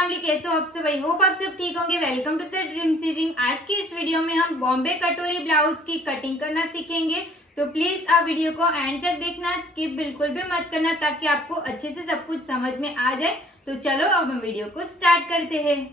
Family, कैसे हो आप सब? आई होप आप सब ठीक होंगे। Welcome to the dream stitching. आज की इस वीडियो में हम बॉम्बे कटोरी ब्लाउज की कटिंग करना सीखेंगे, तो प्लीज आप वीडियो को एंड तक देखना, स्किप बिल्कुल भी मत करना, ताकि आपको अच्छे से सब कुछ समझ में आ जाए। तो चलो अब हम वीडियो को स्टार्ट करते हैं।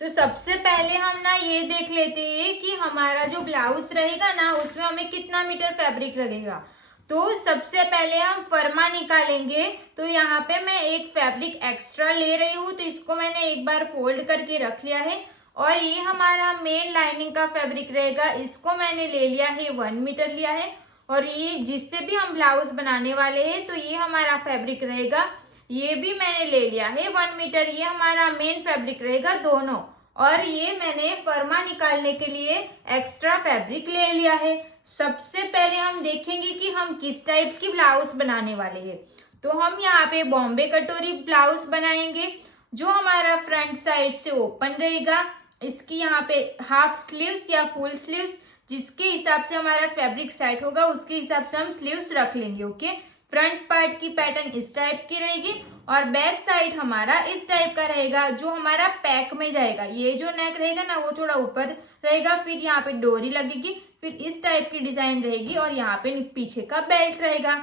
तो सबसे पहले हम ना ये देख लेते हैं कि हमारा जो ब्लाउज रहेगा ना, उसमें हमें कितना मीटर फैब्रिक लगेगा। तो सबसे पहले हम फर्मा निकालेंगे। तो यहाँ पे मैं एक फैब्रिक एक्स्ट्रा ले रही हूँ, तो इसको मैंने एक बार फोल्ड करके रख लिया है। और ये हमारा मेन लाइनिंग का फैब्रिक रहेगा, इसको मैंने ले लिया है 1 मीटर लिया है। और ये जिससे भी हम ब्लाउज बनाने वाले हैं, तो ये हमारा फैब्रिक रहेगा, ये भी मैंने ले लिया है 1 मीटर। ये हमारा मेन फैब्रिक रहेगा दोनों। और ये मैंने फर्मा निकालने के लिए एक्स्ट्रा फैब्रिक ले लिया है। सबसे पहले हम देखेंगे कि हम किस टाइप की ब्लाउज बनाने वाले हैं। तो हम यहाँ पे बॉम्बे कटोरी ब्लाउज बनाएंगे, जो हमारा फ्रंट साइड से ओपन रहेगा। इसकी यहाँ पे हाफ स्लीव्स या फुल स्लीव्स, जिसके हिसाब से हमारा फैब्रिक सेट होगा उसके हिसाब से हम स्लीव्स रख लेंगे। ओके, फ्रंट पार्ट की पैटर्न इस टाइप की रहेगी और बैक साइड हमारा इस टाइप का रहेगा, जो हमारा पैक में जाएगा। ये जो नेक रहेगा ना, वो थोड़ा ऊपर रहेगा, फिर यहाँ पे डोरी लगेगी, फिर इस टाइप की डिजाइन रहेगी और यहाँ पे पीछे का बेल्ट रहेगा।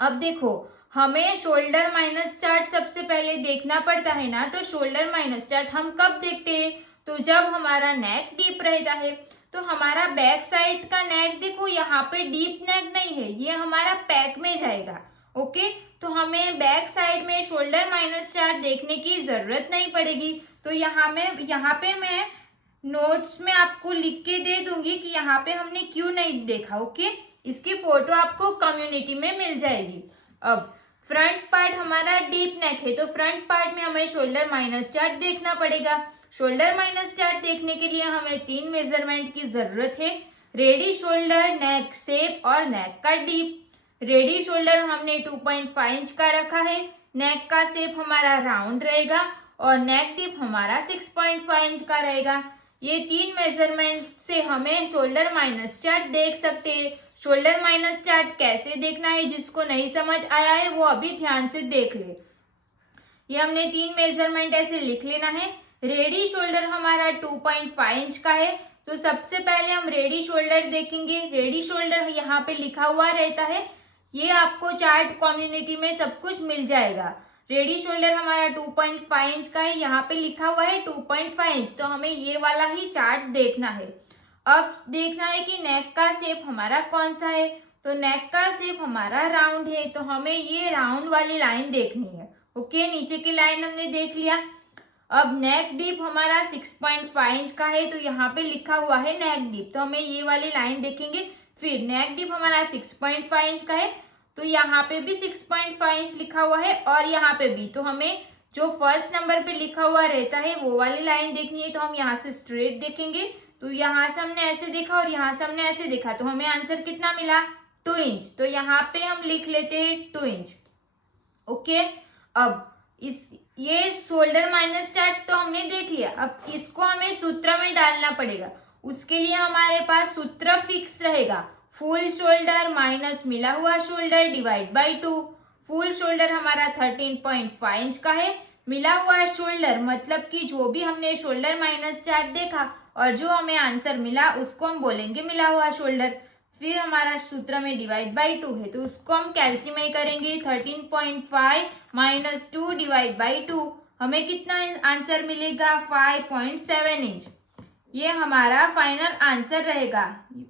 अब देखो, हमें शोल्डर माइनस चार्ट सबसे पहले देखना पड़ता है ना। तो शोल्डर माइनस चार्ट हम कब देखते हैं? तो जब हमारा नेक डीप रहता है। तो हमारा बैक साइड का नेक देखो, यहाँ पे डीप नेक नहीं है, ये हमारा पैक में जाएगा। ओके, तो हमें बैक साइड में शोल्डर माइनस चार्ट देखने की जरूरत नहीं पड़ेगी। तो यहाँ पे मैं नोट्स में आपको लिख के दे दूंगी कि यहाँ पे हमने क्यों नहीं देखा। ओके, इसकी फोटो आपको कम्युनिटी में मिल जाएगी। अब फ्रंट पार्ट हमारा डीप नेक है, तो फ्रंट पार्ट में हमें शोल्डर माइनस चार्ट देखना पड़ेगा। शोल्डर माइनस चार्ट देखने के लिए हमें 3 मेजरमेंट की जरूरत है: रेडी शोल्डर, नेक शेप और नेक का डीप। रेडी शोल्डर हमने 2.5 इंच का रखा है, नेक का शेप हमारा राउंड रहेगा और नेक डीप हमारा 6.5 इंच का रहेगा। ये 3 मेजरमेंट से हमें शोल्डर माइनस चार्ट देख सकते हैं। शोल्डर माइनस चार्ट कैसे देखना है, जिसको नहीं समझ आया है वो अभी ध्यान से देख ले। ये हमने 3 मेजरमेंट ऐसे लिख लेना है। रेडी शोल्डर हमारा 2.5 इंच का है, तो सबसे पहले हम रेडी शोल्डर देखेंगे। रेडी शोल्डर यहाँ पे लिखा हुआ रहता है, ये आपको चार्ट कम्युनिटी में सब कुछ मिल जाएगा। रेडी शोल्डर हमारा 2.5 इंच का है, यहाँ पे लिखा हुआ है 2.5 इंच, तो हमें ये वाला ही चार्ट देखना है। अब देखना है कि नेक का शेप हमारा कौन सा है। तो नेक का शेप हमारा राउंड है, तो हमें ये राउंड वाली लाइन देखनी है। ओके, नीचे की लाइन हमने देख लिया। अब नेक डीप हमारा 6.5 इंच का है, तो यहाँ पे लिखा हुआ है नेक डीप, तो हमें ये वाली लाइन देखेंगे। फिर नेक डीप हमारा 6.5 इंच का है, तो यहाँ पे भी 6.5 इंच लिखा हुआ है और यहाँ पे भी। तो हमें जो फर्स्ट नंबर पे लिखा हुआ रहता है वो वाली लाइन देखनी है, तो हम यहाँ से स्ट्रेट देखेंगे। तो यहाँ से हमने ऐसे देखा और यहाँ से हमने ऐसे देखा, तो हमें आंसर कितना मिला? 2 इंच। तो यहाँ पे हम लिख लेते हैं 2 इंच। ओके, अब ये शोल्डर माइनस चार्ट तो हमने देख लिया। अब इसको हमें सूत्र में डालना पड़ेगा। उसके लिए हमारे पास सूत्र फिक्स रहेगा, फुल शोल्डर माइनस मिला हुआ shoulder divide by 2। Full shoulder हमारा 13.5 इंच का है, मिला हुआ शोल्डर मतलब कि जो भी हमने शोल्डर माइनस चार्ट देखा और जो हमें आंसर मिला उसको हम बोलेंगे मिला हुआ शोल्डर। फिर हमारा सूत्र में डिवाइड बाई 2 है, तो उसको हम कैल्सीफाई करेंगे। 13.5 माइनस 2 डिवाइड बाई 2, हमें कितना आंसर मिलेगा? 5.7 इंच। ये हमारा फाइनल आंसर रहेगा।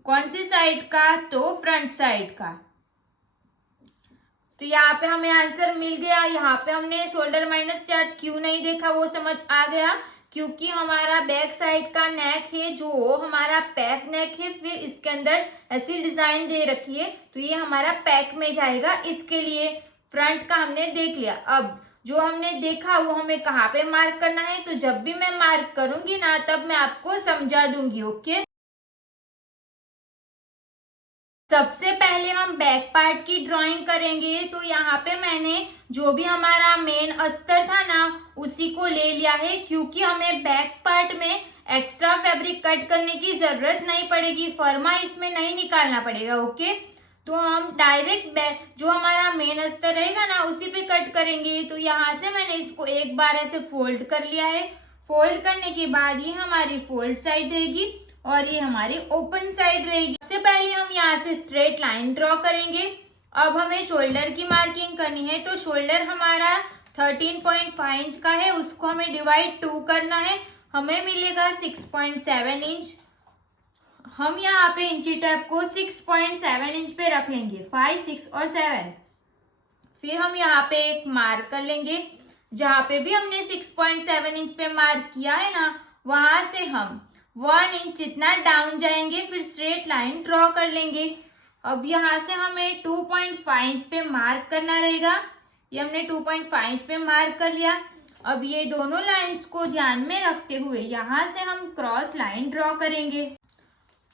कौन सी साइड का? तो फ्रंट साइड का। तो यहाँ पे हमें आंसर मिल गया। यहाँ पे हमने शोल्डर माइनस चार्ट क्यों नहीं देखा वो समझ आ गया, क्योंकि हमारा बैक साइड का नेक है जो हमारा पैक नेक है, फिर इसके अंदर ऐसी डिजाइन दे रखी है, तो ये हमारा पैक में जाएगा। इसके लिए फ्रंट का हमने देख लिया। अब जो हमने देखा वो हमें कहाँ पे मार्क करना है, तो जब भी मैं मार्क करूंगी ना, तब मैं आपको समझा दूंगी। ओके, सबसे पहले हम बैक पार्ट की ड्राइंग करेंगे। तो यहाँ पे मैंने जो भी हमारा मेन अस्तर था ना, उसी को ले लिया है, क्योंकि हमें बैक पार्ट में एक्स्ट्रा फैब्रिक कट करने की जरूरत नहीं पड़ेगी, फर्मा इसमें नहीं निकालना पड़ेगा। ओके, तो हम डायरेक्ट जो हमारा मेन अस्तर रहेगा ना उसी पे कट करेंगे। तो यहाँ से मैंने इसको एक बार ऐसे फोल्ड कर लिया है। फोल्ड करने के बाद ये हमारी फोल्ड साइड रहेगी और ये हमारी ओपन साइड रहेगी। सबसे पहले हम यहाँ से स्ट्रेट लाइन ड्रॉ करेंगे। अब हमें शोल्डर की मार्किंग करनी है। तो शोल्डर हमारा 13.5 इंच का है, उसको हमें डिवाइड 2 करना है, हमें मिलेगा 6.7 इंच। हम यहाँ पे इंची टेप को 6.7 इंच पे रख लेंगे, 5, 6 और 7। फिर हम यहाँ पे एक मार्क कर लेंगे। जहाँ पे भी हमने 6.7 इंच पे मार्क किया है ना, वहां से हम 1 इंच जितना डाउन जाएंगे, फिर स्ट्रेट लाइन ड्रॉ कर लेंगे। अब यहाँ से हमें 2.5 इंच पे मार्क करना रहेगा। ये हमने 2.5 इंच पे मार्क कर लिया। अब ये दोनों लाइंस को ध्यान में रखते हुए यहाँ से हम क्रॉस लाइन ड्रॉ करेंगे।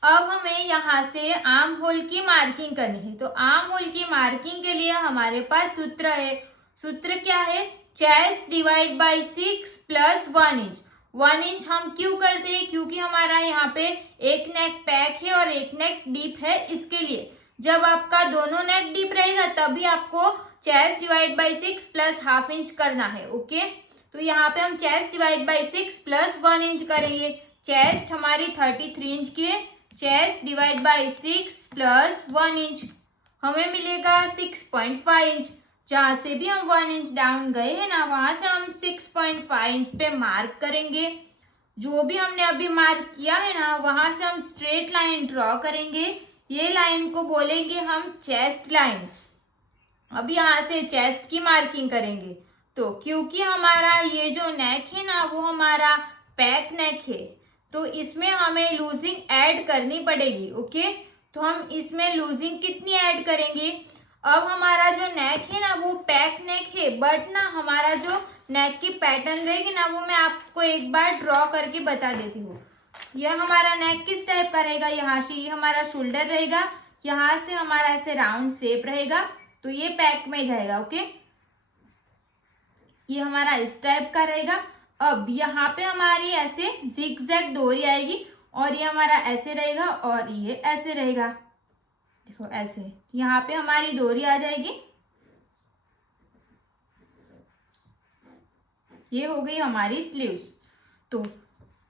अब हमें यहाँ से आर्म होल की मार्किंग करनी है। तो आर्म होल की मार्किंग के लिए हमारे पास सूत्र है। सूत्र क्या है? Chest divide by 6 plus 1 inch. 1 inch हम क्यों करते हैं? क्योंकि हमारा यहाँ पे एक नेक पैक है और एक नेक डीप है। इसके लिए जब आपका दोनों नेक डीप रहेगा तभी आपको chest divide by 6 plus half inch करना है। ओके, तो यहाँ पे हम chest divide by 6 plus 1 inch करेंगे। चेस्ट हमारी 33 इंच की है, chest divide by 6 plus 1 inch हमें मिलेगा 6.5 इंच। जहाँ से भी हम 1 इंच डाउन गए हैं ना, वहां से हम 6.5 इंच पे मार्क करेंगे। जो भी हमने अभी मार्क किया है ना, वहां से हम स्ट्रेट लाइन ड्रॉ करेंगे। ये लाइन को बोलेंगे हम चेस्ट लाइन। अब यहाँ से चेस्ट की मार्किंग करेंगे। तो क्योंकि हमारा ये जो नेक है ना, वो हमारा पैक नेक है, तो इसमें हमें लूजिंग ऐड करनी पड़ेगी। ओके, तो हम इसमें लूजिंग कितनी ऐड करेंगे? अब हमारा जो नेक है ना, वो पैक नेक है, बट ना हमारा जो नेक की पैटर्न रहेगी ना, वो मैं आपको एक बार ड्रॉ करके बता देती हूँ। यह हमारा नेक किस टाइप का रहेगा? यहाँ से ये हमारा शोल्डर रहेगा, यहाँ से हमारा ऐसे राउंड शेप रहेगा, तो ये पैक में जाएगा। ओके, ये हमारा इस टाइप का रहेगा। अब यहाँ पे हमारी ऐसे जिगजैग डोरी आएगी और ये हमारा ऐसे रहेगा और ये ऐसे रहेगा। देखो ऐसे यहाँ पे हमारी डोरी आ जाएगी। ये हो गई हमारी स्लीव्स। तो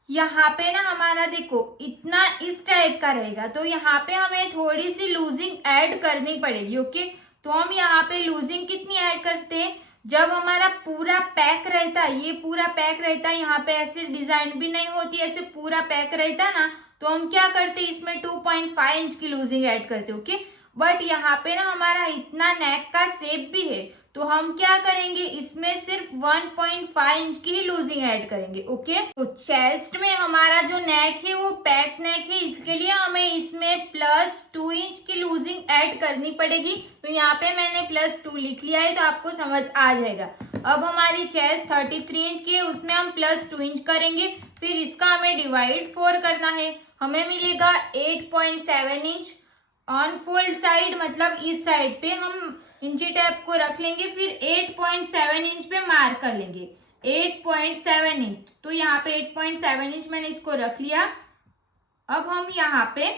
यहाँ पे ना हमारा देखो इतना इस टाइप का रहेगा, तो यहाँ पे हमें थोड़ी सी लूजिंग ऐड करनी पड़ेगी। ओके, तो हम यहाँ पे लूजिंग कितनी ऐड करते हैं? जब हमारा पूरा पैक रहता है, ये पूरा पैक रहता है, यहाँ पे ऐसे डिजाइन भी नहीं होती, ऐसे पूरा पैक रहता ना, तो हम क्या करते हैं, इसमें 2.5 इंच की लूजिंग ऐड करते। ओके, बट यहाँ पे ना हमारा इतना नेक का शेप भी है, तो हम क्या करेंगे, इसमें सिर्फ 1.5 इंच की ही लूजिंग ऐड करेंगे। ओके, तो चेस्ट में हमारा जो नेक है वो पैक नेक है, इसके लिए हमें इसमें +2 इंच की लूजिंग ऐड करनी पड़ेगी। तो यहाँ पे मैंने +2 लिख लिया है, तो आपको समझ आ जाएगा। अब हमारी चेस्ट 33 इंच की है, उसमें हम +2 इंच करेंगे, फिर इसका हमें डिवाइड 4 करना है, हमें मिलेगा 8.7 इंच। ऑन फोल्ड साइड मतलब इस साइड पे हम इंची टेप को रख लेंगे, फिर 8.7 इंच पे मार्क कर लेंगे। 8.7 इंच, तो यहाँ पे 8.7 इंच मैंने इसको रख लिया। अब हम यहाँ पे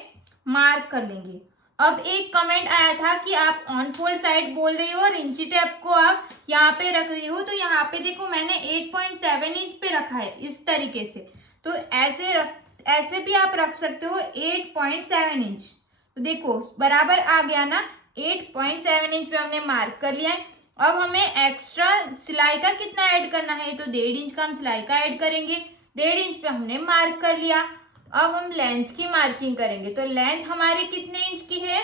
मार्क कर लेंगे। अब एक कमेंट आया था कि आप ऑन फोल्ड साइड बोल रही हो और इंची टेप को आप यहाँ पे रख रही हो, तो यहाँ पे देखो मैंने 8.7 इंच पे रखा है इस तरीके से। तो ऐसे भी आप रख सकते हो 8.7 इंच। तो देखो बराबर आ गया ना, 8.7 इंच पे हमने मार्क कर लिया है। अब हमें एक्स्ट्रा सिलाई का कितना ऐड करना है? तो 1.5 इंच का हम सिलाई का ऐड करेंगे। 1.5 इंच पे हमने मार्क कर लिया। अब हम लेंथ की मार्किंग करेंगे। तो लेंथ हमारी कितने इंच की है?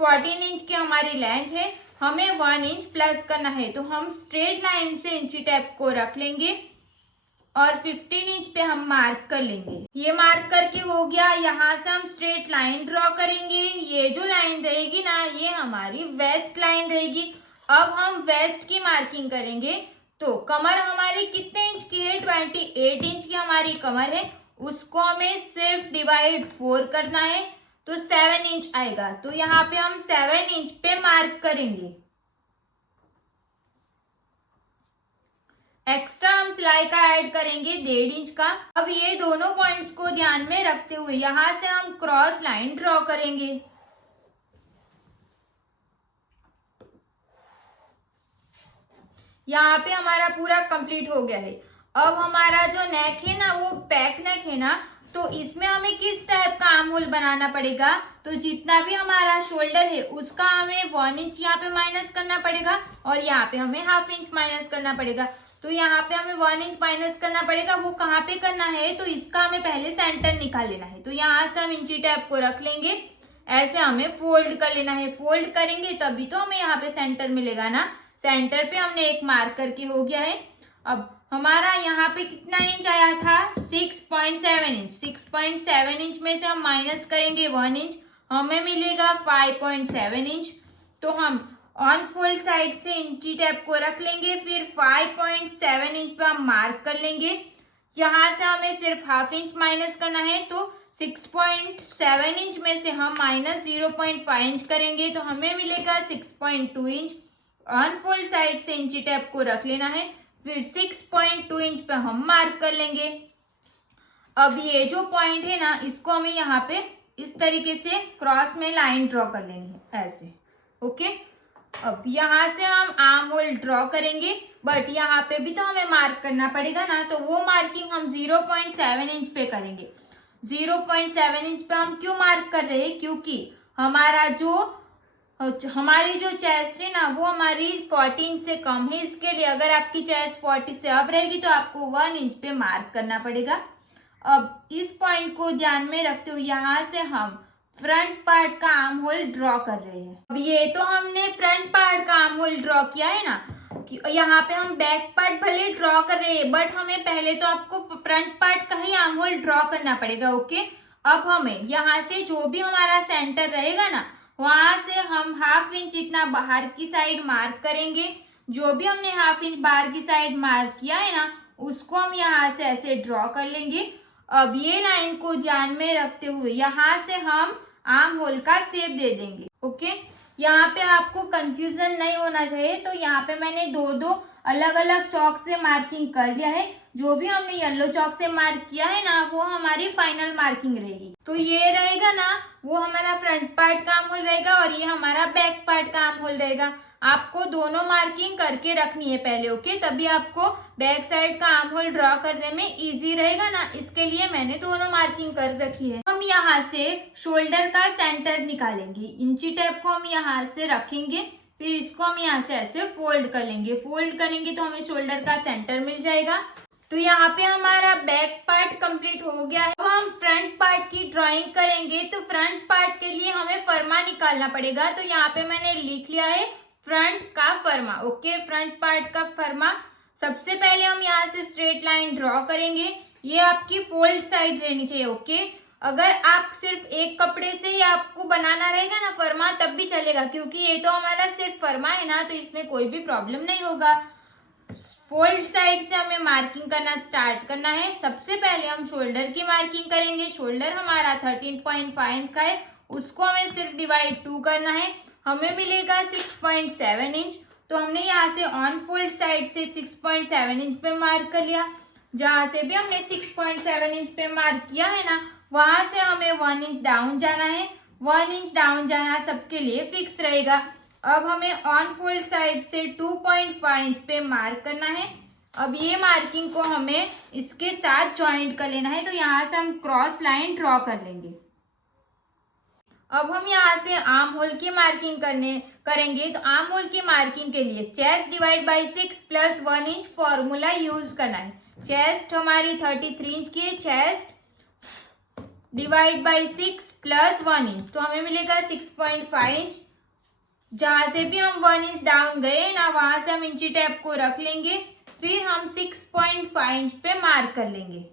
14 इंच की हमारी लेंथ है, हमें 1 इंच प्लस करना है। तो हम स्ट्रेट लाइन से इंची टेप को रख लेंगे और 15 इंच पे हम मार्क कर लेंगे। ये मार्क करके हो गया। यहाँ से हम स्ट्रेट लाइन ड्रॉ करेंगे। ये जो लाइन रहेगी ना, ये हमारी वेस्ट लाइन रहेगी। अब हम वेस्ट की मार्किंग करेंगे। तो कमर हमारी कितने इंच की है? 28 इंच की हमारी कमर है, उसको हमें सिर्फ डिवाइड 4 करना है, तो 7 इंच आएगा। तो यहाँ पे हम 7 इंच पे मार्क करेंगे। एक्स्ट्रा हम सिलाई का ऐड करेंगे 1.5 इंच का। अब ये दोनों पॉइंट्स को ध्यान में रखते हुए यहाँ से हम क्रॉस लाइन ड्रॉ करेंगे। यहाँ पे हमारा पूरा कंप्लीट हो गया है। अब हमारा जो नेक है ना वो बैक नेक है ना, तो इसमें हमें किस टाइप का आर्म होल बनाना पड़ेगा, तो जितना भी हमारा शोल्डर है उसका हमें 1 इंच यहाँ पे माइनस करना पड़ेगा और यहाँ पे हमें ½ इंच माइनस करना पड़ेगा। तो यहाँ पे हमें 1 इंच माइनस करना पड़ेगा, वो कहाँ पे करना है, तो इसका हमें पहले सेंटर निकाल लेना है। तो यहाँ से हम इंची टेप को रख लेंगे, ऐसे हमें फोल्ड कर लेना है। फोल्ड करेंगे तभी तो हमें यहाँ पे सेंटर मिलेगा ना। सेंटर पे हमने एक मार्क करके हो गया है। अब हमारा यहाँ पे कितना इंच आया था, 6.7 इंच। 6.7 इंच में से हम माइनस करेंगे 1 इंच, हमें मिलेगा 5.7 इंच। तो हम ऑन फोल्ड साइड से इंची टेप को रख लेंगे, फिर 5.7 इंच पे हम मार्क कर लेंगे। यहाँ से हमें सिर्फ ½ इंच माइनस करना है, तो 6.7 इंच में से हम माइनस 0.5 इंच करेंगे तो हमें मिलेगा 6.2 इंच। ऑन फोल्ड साइड से इंची टेप को रख लेना है, फिर 6.2 इंच पे हम मार्क कर लेंगे। अब ये जो पॉइंट है ना इसको हमें यहाँ पे इस तरीके से क्रॉस में लाइन ड्रॉ कर लेनी है, ऐसे। ओके, अब यहाँ से हम आर्म होल ड्रॉ करेंगे, बट यहाँ पे भी तो हमें मार्क करना पड़ेगा ना, तो वो मार्किंग हम 0.7 इंच पे करेंगे। 0.7 इंच पे हम क्यों मार्क कर रहे हैं, क्योंकि हमारी जो चेस्ट है ना वो हमारी 14 से कम है, इसके लिए अगर आपकी चेस्ट 40 से अब रहेगी तो आपको 1 इंच पे मार्क करना पड़ेगा। अब इस पॉइंट को ध्यान में रखते हुए यहाँ से हम फ्रंट पार्ट का आर्म होल ड्रॉ कर रहे हैं। अब ये तो हमने फ्रंट पार्ट का आर्म होल ड्रॉ किया है ना, यहाँ पे हम बैक पार्ट भले ड्रॉ कर रहे हैं, बट हमें पहले तो आपको फ्रंट पार्ट का ही आर्म होल ड्रॉ करना पड़ेगा। ओके, अब हमें यहाँ से जो भी हमारा सेंटर रहेगा ना वहां से हम ½ इंच इतना बाहर की साइड मार्क करेंगे। जो भी हमने ½ इंच बाहर की साइड मार्क किया है ना उसको हम यहाँ से ऐसे ड्रॉ कर लेंगे। अब ये लाइन को ध्यान में रखते हुए यहाँ से हम आर्म होल का शेप दे देंगे। ओके, यहाँ पे आपको कंफ्यूजन नहीं होना चाहिए, तो यहाँ पे मैंने दो अलग अलग चौक से मार्किंग कर लिया है। जो भी हमने येलो चौक से मार्क किया है ना वो हमारी फाइनल मार्किंग रहेगी। तो ये रहेगा ना वो हमारा फ्रंट पार्ट का आर्म होल रहेगा और ये हमारा बैक पार्ट का आर्म होल रहेगा। आपको दोनों मार्किंग करके रखनी है पहले। ओके, तभी आपको बैक साइड का आर्म होल ड्रॉ करने में इजी रहेगा ना, इसके लिए मैंने दोनों मार्किंग कर रखी है। हम यहाँ से शोल्डर का सेंटर निकालेंगे, इंची टेप को हम यहाँ से रखेंगे, फिर इसको हम यहाँ से ऐसे फोल्ड कर लेंगे। फोल्ड करेंगे तो हमें शोल्डर का सेंटर मिल जाएगा। तो यहाँ पे हमारा बैक पार्ट कंप्लीट हो गया है। अब हम फ्रंट पार्ट की ड्राइंग करेंगे, तो फ्रंट पार्ट के लिए हमें फर्मा निकालना पड़ेगा। तो यहाँ पे मैंने लिख लिया है फ्रंट का फर्मा। ओके, फ्रंट पार्ट का फर्मा सबसे पहले हम यहाँ से स्ट्रेट लाइन ड्रॉ करेंगे। ये आपकी फोल्ड साइड रहनी चाहिए। ओके, अगर आप सिर्फ एक कपड़े से ही आपको बनाना रहेगा ना फर्मा तब भी चलेगा, क्योंकि ये तो हमारा सिर्फ फर्मा है ना, तो इसमें कोई भी प्रॉब्लम नहीं होगा। फोल्ड साइड से हमें मार्किंग करना स्टार्ट करना है। सबसे पहले हम शोल्डर की मार्किंग करेंगे। शोल्डर हमारा 13.5 इंच का है, उसको हमें सिर्फ डिवाइड 2 करना है, हमें मिलेगा 6.7 इंच। तो हमने यहाँ से ऑन फोल्ड साइड से 6.7 इंच पे मार्क कर लिया। जहाँ से भी हमने 6.7 इंच पे मार्क किया है ना वहां से हमें 1 इंच डाउन जाना है। 1 इंच डाउन जाना सबके लिए फिक्स रहेगा। अब हमें ऑन फोल्ड साइड से 2.5 इंच पे मार्क करना है। अब ये मार्किंग को हमें इसके साथ ज्वाइंट कर लेना है, तो यहाँ से हम क्रॉस लाइन ड्रॉ कर लेंगे। अब हम यहाँ से आर्म होल की मार्किंग करेंगे। तो आर्म होल की मार्किंग के लिए chest divide by 6 plus 1 inch formula use करना है। चेस्ट हमारी 33 इंच की है, chest divide by 6 plus 1 inch, तो हमें मिलेगा 6.5 इंच। जहां से भी हम 1 इंच डाउन गए ना वहां से हम इंची टेप को रख लेंगे, फिर हम 6.5 इंच पे मार्क कर लेंगे।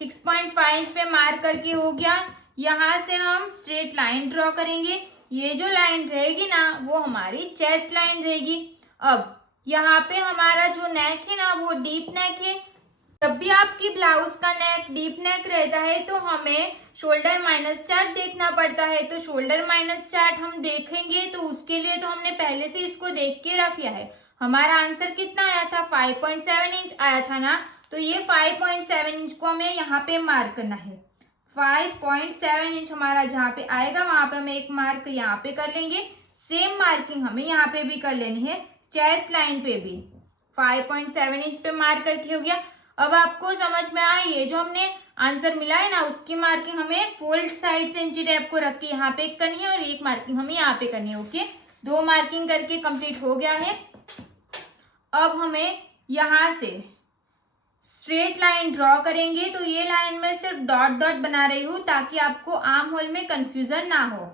6.5 इंच पे मार्क करके हो गया। यहाँ से हम स्ट्रेट लाइन ड्रॉ करेंगे। ये जो लाइन रहेगी ना वो हमारी चेस्ट लाइन रहेगी। अब यहाँ पे हमारा जो नेक है ना वो डीप नेक है। जब भी आपकी ब्लाउज का नेक डीप नेक रहता है तो हमें शोल्डर माइनस चार्ट देखना पड़ता है। तो शोल्डर माइनस चार्ट हम देखेंगे तो उसके लिए तो हमने पहले से इसको देख के रख लिया है। हमारा आंसर कितना आया था, 5.7 इंच आया था ना, तो ये 5.7 इंच को हमें यहाँ पे मार्क करना है। 5.7 इंच हमारा जहाँ पे आएगा वहां पे हम एक मार्क यहाँ पे कर लेंगे। सेम मार्किंग हमें यहाँ पे भी कर लेनी है। चेस्ट लाइन पे भी 5.7 इंच पे मार्क करके हो गया। अब आपको समझ में आया, ये जो हमने आंसर मिला है ना, उसकी मार्किंग हमें फोल्ड साइड से इंची टेप को रख के यहाँ पे करनी है और एक मार्किंग हमें यहाँ पे करनी है। ओके, 2 मार्किंग करके कंप्लीट हो गया है। अब हमें यहाँ से स्ट्रेट लाइन ड्रॉ करेंगे। तो ये लाइन में सिर्फ डॉट डॉट बना रही हूँ ताकि आपको आर्म होल में कंफ्यूजन ना हो।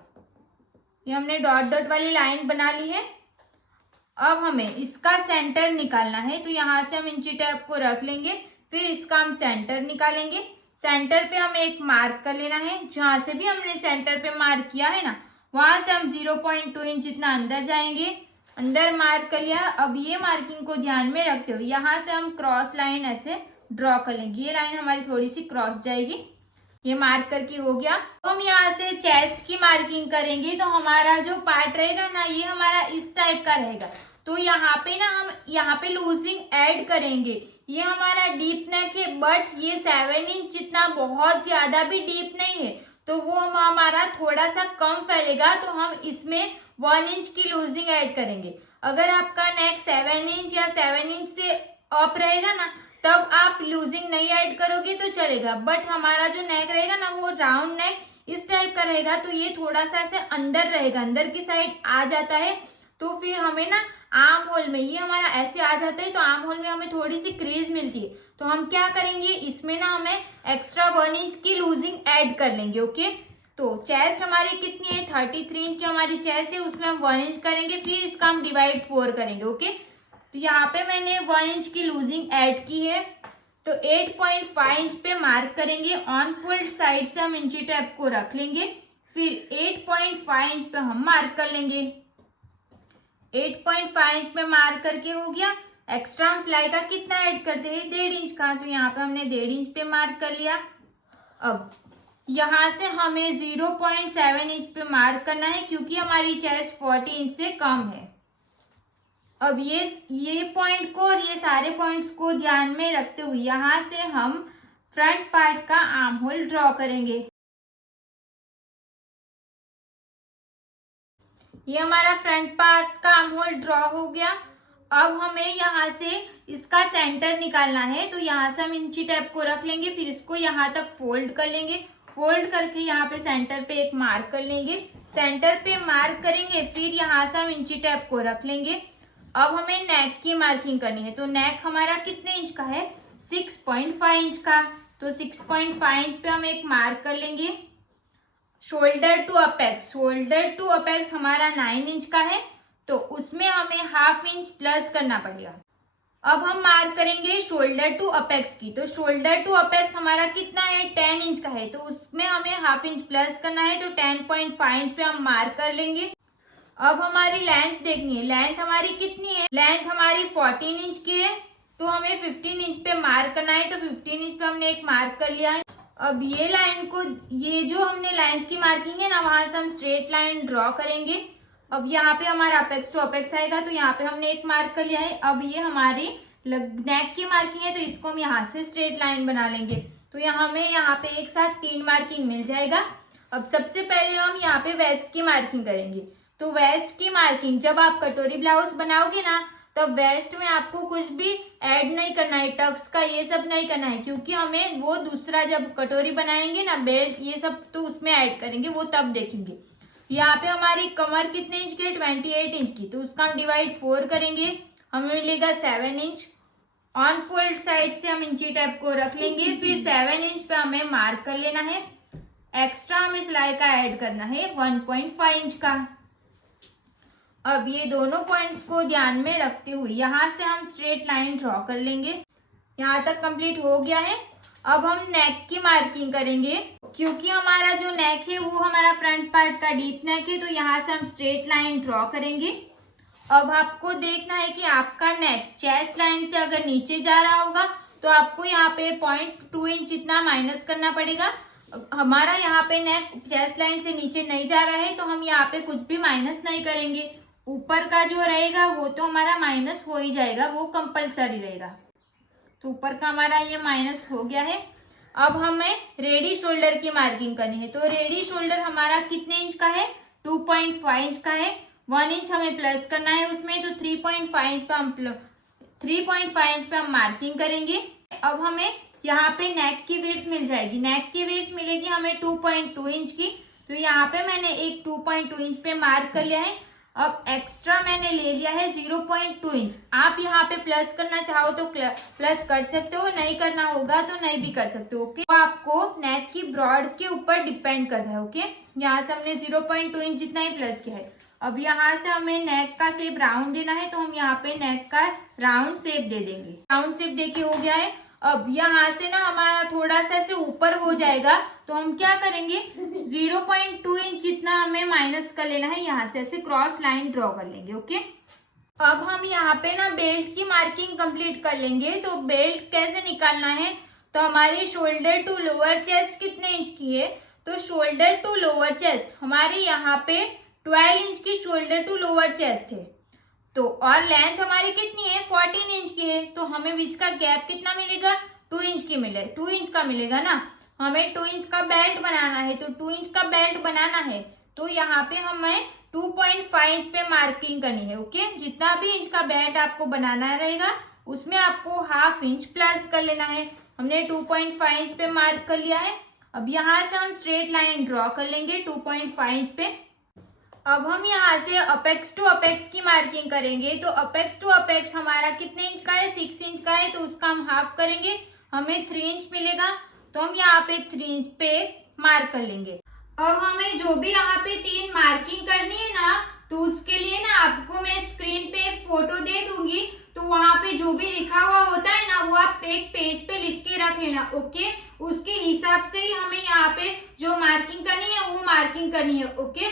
ये हमने डॉट डॉट वाली लाइन बना ली है। अब हमें इसका सेंटर निकालना है, तो यहाँ से हम इंची टेप को रख लेंगे, फिर इसका हम सेंटर निकालेंगे। सेंटर पे हमें एक मार्क कर लेना है, जहाँ से भी हमने सेंटर पे मार्क किया है ना, वहां से हम 0.2 इंच जितना अंदर जाएंगे। अंदर मार्क कर लिया। अब ये मार्किंग को ध्यान में रखते हुए यहाँ से हम क्रॉस लाइन ऐसे ड्रॉ कर लेंगे। ये लाइन हमारी थोड़ी सी क्रॉस जाएगी। ये मार्क करके हो गया। तो हम यहाँ से चेस्ट की मार्किंग करेंगे। तो हमारा जो पार्ट रहेगा ना, ये हमारा इस टाइप का रहेगा। तो यहाँ पे ना हम यहाँ पे लूजिंग ऐड करेंगे। ये हमारा डीप नेक है, बट ये 7 इंच जितना बहुत ज्यादा भी डीप नहीं है, तो वो हमारा थोड़ा सा कम फैलेगा। तो हम इसमें 1 इंच की लूजिंग ऐड करेंगे। अगर आपका नेक 7 इंच या 7 इंच से अप रहेगा ना, तब आप लूजिंग नहीं ऐड करोगे तो चलेगा। बट हमारा जो नेक रहेगा ना, वो राउंड नेक इस टाइप का रहेगा, तो ये थोड़ा सा ऐसे अंदर रहेगा, अंदर की साइड आ जाता है। तो फिर हमें ना आर्म होल में, ये हमारा ऐसे आ जाता है, तो आर्म होल में हमें थोड़ी सी क्रीज मिलती है। तो हम क्या करेंगे, इसमें ना हमें एक्स्ट्रा 1 इंच की लूजिंग ऐड कर लेंगे। ओके, तो चेस्ट हमारी कितनी है, 33 इंच की हमारी चेस्ट है, उसमें हम 1 इंच करेंगे, फिर इसका हम डिवाइड 4 करेंगे। ओके, तो यहाँ पे मैंने 1 इंच की लूजिंग ऐड की है। तो 8.5 इंच पे मार्क करेंगे। ऑन फोल्ड साइड से हम इंची टेप को रख लेंगे, फिर 8.5 इंच पे हम मार्क कर लेंगे। 8.5 इंच पे मार्क करके हो गया। एक्स्ट्रा हम सिलाई का कितना ऐड करते हैं, 1.5 इंच का, तो यहाँ पे हमने 1.5 इंच पे मार्क कर लिया। अब यहाँ से हमें 0.7 इंच पे मार्क करना है, क्योंकि हमारी चेस्ट 40 इंच से कम है। अब ये पॉइंट को और ये सारे पॉइंट्स को ध्यान में रखते हुए यहाँ से हम फ्रंट पार्ट का आर्म होल ड्रॉ करेंगे। ये हमारा फ्रंट पार्ट का आर्म होल ड्रॉ हो गया। अब हमें यहाँ से इसका सेंटर निकालना है। तो यहाँ से हम इंची टेप को रख लेंगे, फिर इसको यहाँ तक फोल्ड कर लेंगे। फोल्ड करके यहाँ पे सेंटर पे एक मार्क कर लेंगे। सेंटर पे मार्क करेंगे, फिर यहाँ से हम इंची टेप को रख लेंगे। अब हमें नेक की मार्किंग करनी है। तो नेक हमारा कितने इंच का है, 6.5 इंच का। तो 6.5 इंच पे हम एक मार्क कर लेंगे। Shoulder to apex, shoulder to apex हमारा 9 इंच का है, तो उसमें हमें हाफ इंच प्लस करना पड़ेगा। अब हम मार्क करेंगे शोल्डर टू अपेक्स की। तो शोल्डर टू अपेक्स हमारा कितना है, 10 इंच का है, तो उसमें हमें हाफ इंच प्लस करना है। तो 10.5 इंच पे हम मार्क कर लेंगे। अब हमारी लेंथ देखनी है। लेंथ हमारी कितनी है, लेंथ हमारी 14 इंच की है, तो हमें 15 इंच पे मार्क करना है। तो 15 इंच पे हमने एक मार्क कर लिया है। अब ये लाइन को, ये जो हमने लेंथ की मार्किंग है ना, वहां से हम स्ट्रेट लाइन ड्रॉ करेंगे। अब यहाँ पे हमारा अपेक्स टू अपेक्स आएगा, तो यहाँ पे हमने एक मार्क कर लिया है। अब ये हमारी नेक की मार्किंग है, तो इसको हम यहाँ से स्ट्रेट लाइन बना लेंगे। तो यहाँ हमें यहाँ पे एक साथ 3 मार्किंग मिल जाएगा। अब सबसे पहले हम यहाँ पे वेस्ट की मार्किंग करेंगे। तो वेस्ट की मार्किंग, जब आप कटोरी ब्लाउज बनाओगे ना, तो वेस्ट में आपको कुछ भी ऐड नहीं करना है, टक्स का ये सब नहीं करना है, क्योंकि हमें वो दूसरा जब कटोरी बनाएंगे ना, बेल्ट ये सब, तो उसमें ऐड करेंगे, वो तब देखेंगे। यहाँ पे हमारी कमर कितने इंच की है, 28 इंच की, तो उसका हम डिवाइड 4 करेंगे, हमें मिलेगा 7 इंच। ऑन फोल्ड साइड से हम इंची टेप को रख लेंगे, फिर 7 इंच पे हमें मार्क कर लेना है। एक्स्ट्रा हमें सिलाई का ऐड करना है 1.5 इंच का। अब ये दोनों पॉइंट्स को ध्यान में रखते हुए यहाँ से हम स्ट्रेट लाइन ड्रॉ कर लेंगे। यहाँ तक कंप्लीट हो गया है। अब हम नेक की मार्किंग करेंगे, क्योंकि हमारा जो नेक है वो हमारा फ्रंट पार्ट का डीप नेक है, तो यहाँ से हम स्ट्रेट लाइन ड्रॉ करेंगे। अब आपको देखना है कि आपका नेक चेस्ट लाइन से अगर नीचे जा रहा होगा, तो आपको यहाँ पे 0.2 इंच इतना माइनस करना पड़ेगा। हमारा यहाँ पे नेक चेस्ट लाइन से नीचे नहीं जा रहा है, तो हम यहाँ पे कुछ भी माइनस नहीं करेंगे। ऊपर का जो रहेगा वो तो हमारा माइनस हो ही जाएगा, वो कंपलसरी रहेगा। तो ऊपर का हमारा ये माइनस हो गया है। अब हमें रेडी शोल्डर की मार्किंग करनी है। तो रेडी शोल्डर हमारा कितने इंच का है, 2.5 इंच का है। 1 इंच हमें प्लस करना है उसमें, तो 3.5 इंच पे हम 3.5 इंच पे हम मार्किंग करेंगे। अब हमें यहाँ पे नेक की विड्थ मिल जाएगी, नेक की विड्थ मिलेगी हमें 2.2 इंच की। तो यहाँ पे मैंने एक 2.2 इंच पे मार्क कर लिया है। अब एक्स्ट्रा मैंने ले लिया है 0.2 इंच। आप यहाँ पे प्लस करना चाहो तो प्लस कर सकते हो, नहीं करना होगा तो नहीं भी कर सकते हो। ओके, तो आपको नेक की ब्रॉड के ऊपर डिपेंड करता है। ओके, यहाँ से हमने 0.2 इंच जितना ही प्लस किया है। अब यहाँ से हमें नेक का शेप राउंड देना है, तो हम यहाँ पे नेक का राउंड शेप दे देंगे। राउंड शेप देके हो गया है। अब यहाँ से ना हमारा थोड़ा सा ऐसे ऊपर हो जाएगा, तो हम क्या करेंगे 0.2 इंच जितना हमें माइनस कर लेना है, यहाँ से ऐसे क्रॉस लाइन ड्रॉ कर लेंगे। ओके, अब हम यहाँ पे ना बेल्ट की मार्किंग कंप्लीट कर लेंगे। तो बेल्ट कैसे निकालना है, तो हमारी शोल्डर टू लोअर चेस्ट कितने इंच की है, तो शोल्डर टू लोअर चेस्ट हमारे यहाँ पे 12 इंच की शोल्डर टू लोअर चेस्ट है। तो और लेंथ हमारी कितनी है 14 इंच की है, तो हमें बीच का गैप कितना मिलेगा 2 इंच की मिले 2 इंच का मिलेगा ना। हमें 2 इंच का बेल्ट बनाना है, तो 2 इंच का बेल्ट बनाना है तो यहाँ पे हमें 2.5 इंच पे मार्किंग करनी है। ओके, जितना भी इंच का बेल्ट आपको बनाना रहेगा उसमें आपको हाफ इंच प्लस कर लेना है। हमने 2.5 इंच पे मार्क कर लिया है। अब यहाँ से हम स्ट्रेट लाइन ड्रॉ कर लेंगे 2.5 इंच पे। अब हम यहाँ से अपेक्स टू अपेक्स की मार्किंग करेंगे। तो अपेक्स टू अपेक्स हमारा कितने इंच का है 6 इंच का है, तो उसका हम हाफ करेंगे, हमें 3 इंच मिलेगा। तो हम यहाँ पे 3 इंच पे मार्क कर लेंगे। अब हमें जो भी यहाँ पे 3 मार्किंग करनी है ना, तो उसके लिए ना आपको मैं स्क्रीन पे एक फोटो दे दूंगी, तो वहां पे जो भी लिखा हुआ होता है ना वो आप एक पेज पे लिख के रख लेना। ओके, उसके हिसाब से ही हमें यहाँ पे जो मार्किंग करनी है वो मार्किंग करनी है। ओके,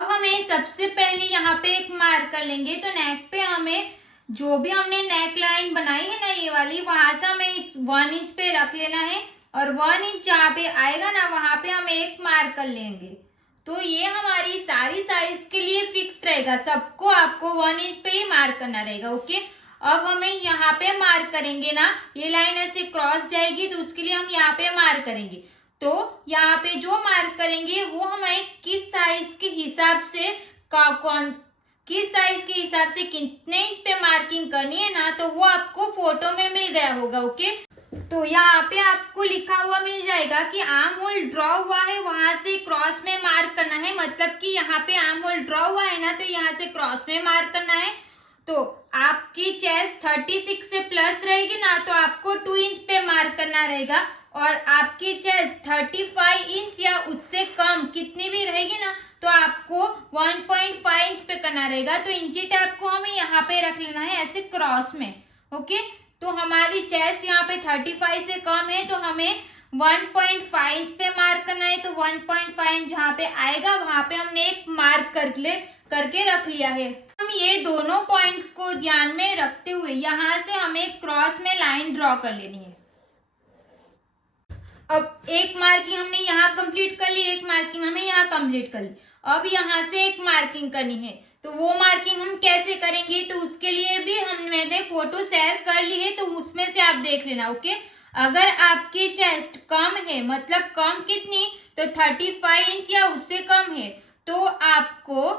अब हमें सबसे पहले यहाँ पे एक मार्क कर लेंगे। तो नेक पे हमें जो भी हमने नेक लाइन बनाई है ना ये वाली, वहां से हमें इस 1 इंच पे रख लेना है और 1 इंच जहाँ पे आएगा ना वहां पे हम एक मार्क कर लेंगे। तो ये हमारी सारी साइज के लिए फिक्स रहेगा, सबको आपको 1 इंच पे ही मार्क करना रहेगा। ओके, अब हमें यहाँ पे मार्क करेंगे ना, ये लाइन ऐसे क्रॉस जाएगी तो उसके लिए हम यहाँ पे मार्क करेंगे। तो यहाँ पे जो मार्क करेंगे वो हमें किस साइज के हिसाब से किस साइज के हिसाब से कितने इंच पे मार्किंग करनी है ना, तो वो आपको फोटो में मिल गया होगा। ओके, तो यहाँ पे आपको लिखा हुआ मिल जाएगा कि आर्म होल ड्रॉ हुआ है, वहां से क्रॉस में मार्क करना है। मतलब कि यहाँ पे आर्म होल ड्रॉ हुआ है ना, तो यहाँ से क्रॉस में मार्क करना है। तो आपकी चेस्ट 36 से प्लस रहेगी ना, तो आपको 2 इंच पे मार्क करना रहेगा। और आपकी चेस्ट 35 इंच या उससे कम कितनी भी रहेगी ना, तो आपको 1.5 इंच पे करना रहेगा। तो इंची टैप को हमें यहाँ पे रख लेना है ऐसे क्रॉस में। ओके, तो हमारी चेस्ट यहाँ पे 35 से कम है, तो हमें 1.5 इंच पे मार्क करना है। तो 1.5 इंच जहाँ पे आएगा वहां पे हमने एक मार्क करके रख लिया है। हम ये दोनों पॉइंट्स को ध्यान में रखते हुए यहाँ से हमें क्रॉस में लाइन ड्रॉ कर लेनी है। अब एक मार्किंग हमने यहाँ कंप्लीट कर ली, एक मार्किंग हमें यहाँ कंप्लीट कर ली। अब यहाँ से एक मार्किंग करनी है, तो वो मार्किंग हम कैसे करेंगे, तो उसके लिए भी मैंने फोटो शेयर कर ली है, तो उसमें से आप देख लेना। ओके, अगर आपकी चेस्ट कम है, मतलब कम कितनी, तो 35 इंच या उससे कम है, तो आपको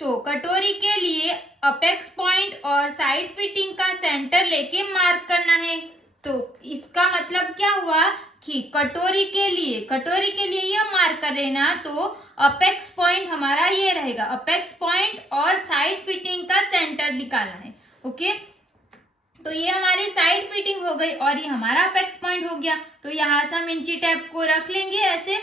तो कटोरी के लिए अपेक्स पॉइंट और साइड फिटिंग का सेंटर लेके मार्क करना है। तो इसका मतलब क्या हुआ कि कटोरी के लिए ये मार्क कर रहे ना, तो अपेक्स पॉइंट हमारा ये रहेगा। अपेक्स पॉइंट और साइड फिटिंग का सेंटर निकालना है। ओके, तो ये हमारी साइड फिटिंग हो गई और ये हमारा अपेक्स पॉइंट हो गया। तो यहाँ से हम इंची टेप को रख लेंगे ऐसे,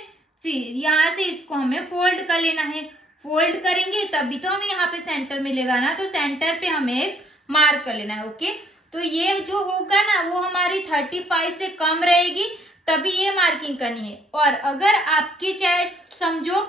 फिर यहाँ से इसको हमें फोल्ड कर लेना है। फोल्ड करेंगे तभी तो हमें यहाँ पे सेंटर मिलेगा ना, तो सेंटर पे हमें एक मार्क कर लेना है। ओके, तो ये जो होगा ना वो हमारी 35 से कम रहेगी, तभी ये मार्किंग करनी है। और अगर आपकी चेस्ट समझो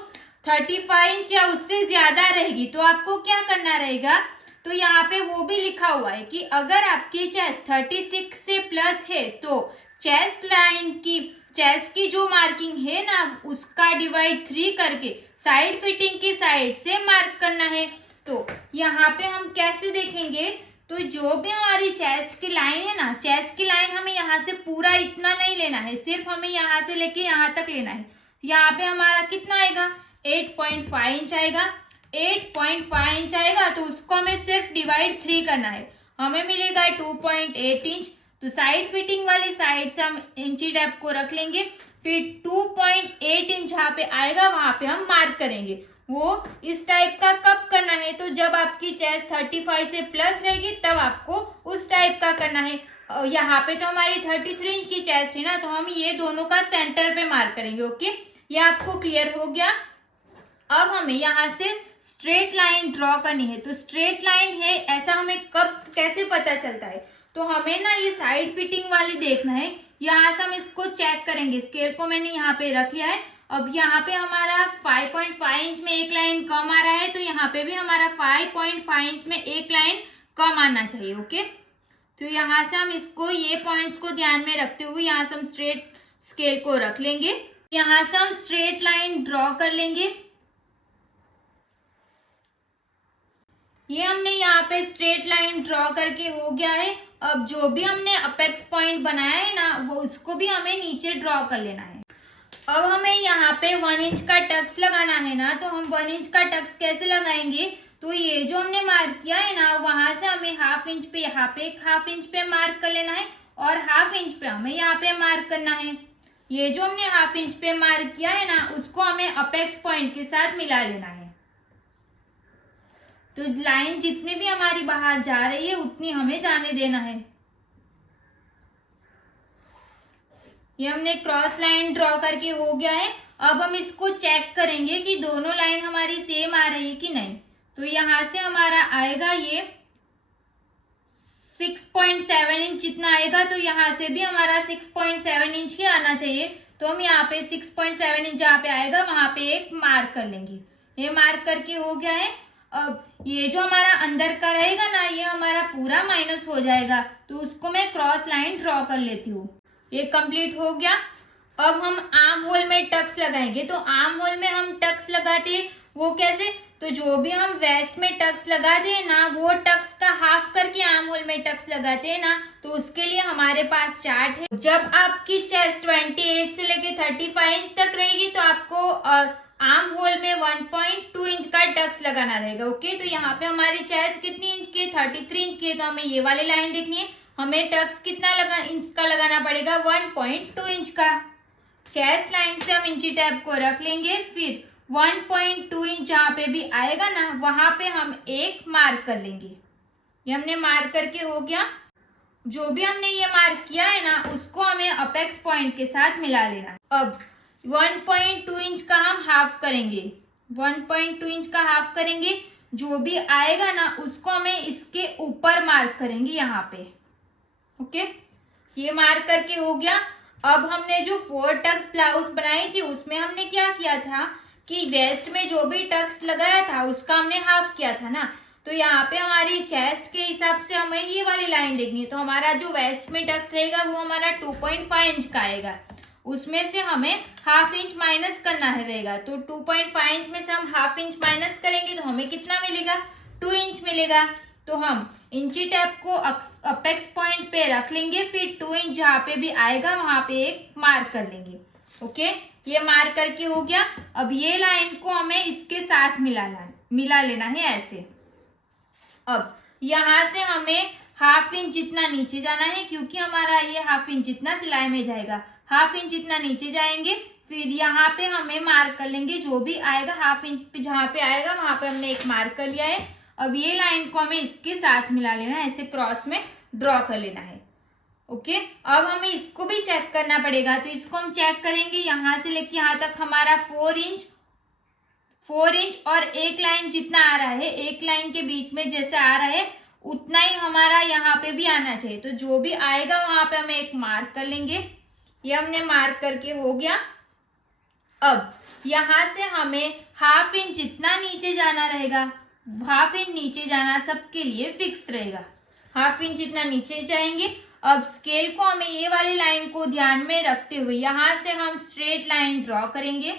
35 इंच या उससे ज्यादा रहेगी, तो आपको क्या करना रहेगा, तो यहाँ पे वो भी लिखा हुआ है कि अगर आपकी चेस्ट 36 से प्लस है, तो चेस्ट लाइन की चेस्ट की जो मार्किंग है ना उसका डिवाइड 3 करके साइड फिटिंग की साइड से मार्क करना है। तो यहाँ पे हम कैसे देखेंगे, तो जो भी हमारी चेस्ट की लाइन है ना, चेस्ट की लाइन हमें यहाँ से पूरा इतना नहीं लेना है, सिर्फ हमें यहाँ से लेके यहाँ तक लेना है। यहाँ पे हमारा कितना आएगा 8.5 इंच आएगा। 8.5 इंच आएगा तो उसको हमें सिर्फ डिवाइड 3 करना है, हमें मिलेगा 2.8 इंच। तो साइड फिटिंग वाली साइड से हम इंची टेप को रख लेंगे, फिर 2.8 इंच जहाँ पे आएगा वहां पे हम मार्क करेंगे। वो इस टाइप का कब करना है, तो जब आपकी चेस्ट 35 से प्लस रहेगी तब आपको उस टाइप का करना है। यहाँ पे तो हमारी 33 इंच की चेस्ट है ना, तो हम ये दोनों का सेंटर पे मार्क करेंगे। ओके, ये आपको क्लियर हो गया। अब हमें यहाँ से स्ट्रेट लाइन ड्रॉ करनी है। तो स्ट्रेट लाइन है ऐसा हमें कब कैसे पता चलता है, तो हमें ना ये साइड फिटिंग वाली देखना है। यहाँ से हम इसको चेक करेंगे। स्केल को मैंने यहाँ पे रख लिया है। अब यहाँ पे हमारा 5.5 इंच में एक लाइन कम आ रहा है, तो यहाँ पे भी हमारा 5.5 इंच में एक लाइन कम आना चाहिए। ओके, तो यहाँ से हम इसको ये पॉइंट्स को ध्यान में रखते हुए यहाँ से हम स्ट्रेट स्केल को रख लेंगे। यहाँ से हम स्ट्रेट लाइन ड्रॉ कर लेंगे। ये हमने यहाँ पे स्ट्रेट लाइन ड्रॉ करके हो गया है। अब जो भी हमने अपेक्स पॉइंट बनाया है ना, वो उसको भी हमें नीचे ड्रॉ कर लेना है। अब हमें यहाँ पे 1 इंच का टक्स लगाना है ना, तो हम 1 इंच का टक्स कैसे लगाएंगे, तो ये जो हमने मार्क किया है ना, वहां से हमें हाफ इंच पे यहाँ पे एक हाफ इंच पे मार्क कर लेना है और हाफ इंच पे हमें यहाँ पे मार्क करना है। ये जो हमने हाफ इंच पे मार्क किया है ना, उसको हमें अपेक्स पॉइंट के साथ मिला लेना है। तो लाइन जितनी भी हमारी बाहर जा रही है उतनी हमें जाने देना है। ये हमने क्रॉस लाइन ड्रॉ करके हो गया है। अब हम इसको चेक करेंगे कि दोनों लाइन हमारी सेम आ रही है कि नहीं। तो यहाँ से हमारा आएगा ये 6.7 इंच जितना आएगा, तो यहाँ से भी हमारा 6.7 इंच ही आना चाहिए। तो हम यहाँ पे 6.7 इंच जहाँ पे आएगा वहां पे एक मार्क कर लेंगे। ये मार्क करके हो गया है। अब ये जो हमारा अंदर का रहेगा ना, ये हमारा पूरा माइनस हो जाएगा, तो उसको मैं क्रॉस लाइन ड्रॉ कर लेती हूँ। ये कंप्लीट हो गया। अब हम आर्म होल में टक्स लगाएंगे। तो आर्म होल में हम टक्स लगाते हैं, वो कैसे, तो जो भी हम वेस्ट में टक्स लगाते हैं ना, वो टक्स का हाफ करके आर्म होल में टक्स लगाते हैं ना, तो उसके लिए हमारे पास चार्ट है। जब आपकी चेस्ट 28 से लेके 35 इंच तक रहेगी तो आपको आर्म होल में 1.2 इंच का टक्स लगाना रहेगा। ओके, तो यहाँ पे हमारी चेस्ट कितनी इंच की है, 33 इंच की है, तो हमें ये वाली लाइन देखनी है। हमें टक्स कितना इंच का लगाना पड़ेगा, 1.2 इंच का। चेस्ट लाइन से हम इंची टैप को रख लेंगे, फिर 1.2 इंच जहाँ पे भी आएगा ना, वहां पे हम एक मार्क कर लेंगे। ये हमने मार्क करके हो गया। जो भी हमने ये मार्क किया है ना, उसको हमें अपेक्स पॉइंट के साथ मिला लेना है। अब 1.2 इंच का हम हाफ करेंगे। 1.2 इंच का हाफ करेंगे, जो भी आएगा ना उसको हमें इसके ऊपर मार्क करेंगे यहाँ पे। ओके, ये मार्क करके हो गया। अब हमने जो 4 टक्स ब्लाउज बनाई थी उसमें हमने क्या किया था कि वेस्ट में जो भी टक्स लगाया था उसका हमने हाफ किया था ना, तो यहाँ पे हमारी चेस्ट के हिसाब से हमें ये वाली लाइन देखनी है। तो हमारा जो वेस्ट में टक्स रहेगा वो हमारा 2.5 इंच का आएगा, उसमें से हमें हाफ इंच माइनस करना है रहेगा। तो 2.5 इंच में से हम हाफ इंच माइनस करेंगे तो हमें कितना मिलेगा, 2 इंच मिलेगा। तो हम इंची टैप को अपेक्स पॉइंट पे रख लेंगे, फिर 2 इंच जहाँ पे भी आएगा वहां पे एक मार्क कर लेंगे। ओके, ये मार्क करके हो गया। अब ये लाइन को हमें इसके साथ मिला लेना है ऐसे। अब यहाँ से हमें हाफ इंच जितना नीचे जाना है, क्योंकि हमारा ये हाफ इंच जितना सिलाई में जाएगा, हाफ इंच जितना नीचे जाएंगे, फिर यहाँ पे हमें मार्क कर लेंगे। जो भी आएगा हाफ इंच पे जहाँ पे आएगा वहां पे हमने एक मार्क कर लिया है। अब ये लाइन को हमें इसके साथ मिला लेना है, ऐसे क्रॉस में ड्रॉ कर लेना है। ओके, अब हमें इसको भी चेक करना पड़ेगा। तो इसको हम चेक करेंगे, यहाँ से लेके यहाँ तक हमारा 4 इंच और एक लाइन जितना आ रहा है, एक लाइन के बीच में जैसे आ रहा है उतना ही हमारा यहाँ पे भी आना चाहिए। तो जो भी आएगा वहां पे हमें एक मार्क कर लेंगे। ये हमने मार्क करके हो गया। अब यहाँ से हमें हाफ इंच जितना नीचे जाना रहेगा, हाफ इंच नीचे जाना सबके लिए फिक्स रहेगा। हाफ इंच जितना नीचे जाएंगे। अब स्केल को हमें ये वाली लाइन को ध्यान में रखते हुए यहाँ से हम स्ट्रेट लाइन ड्रॉ करेंगे।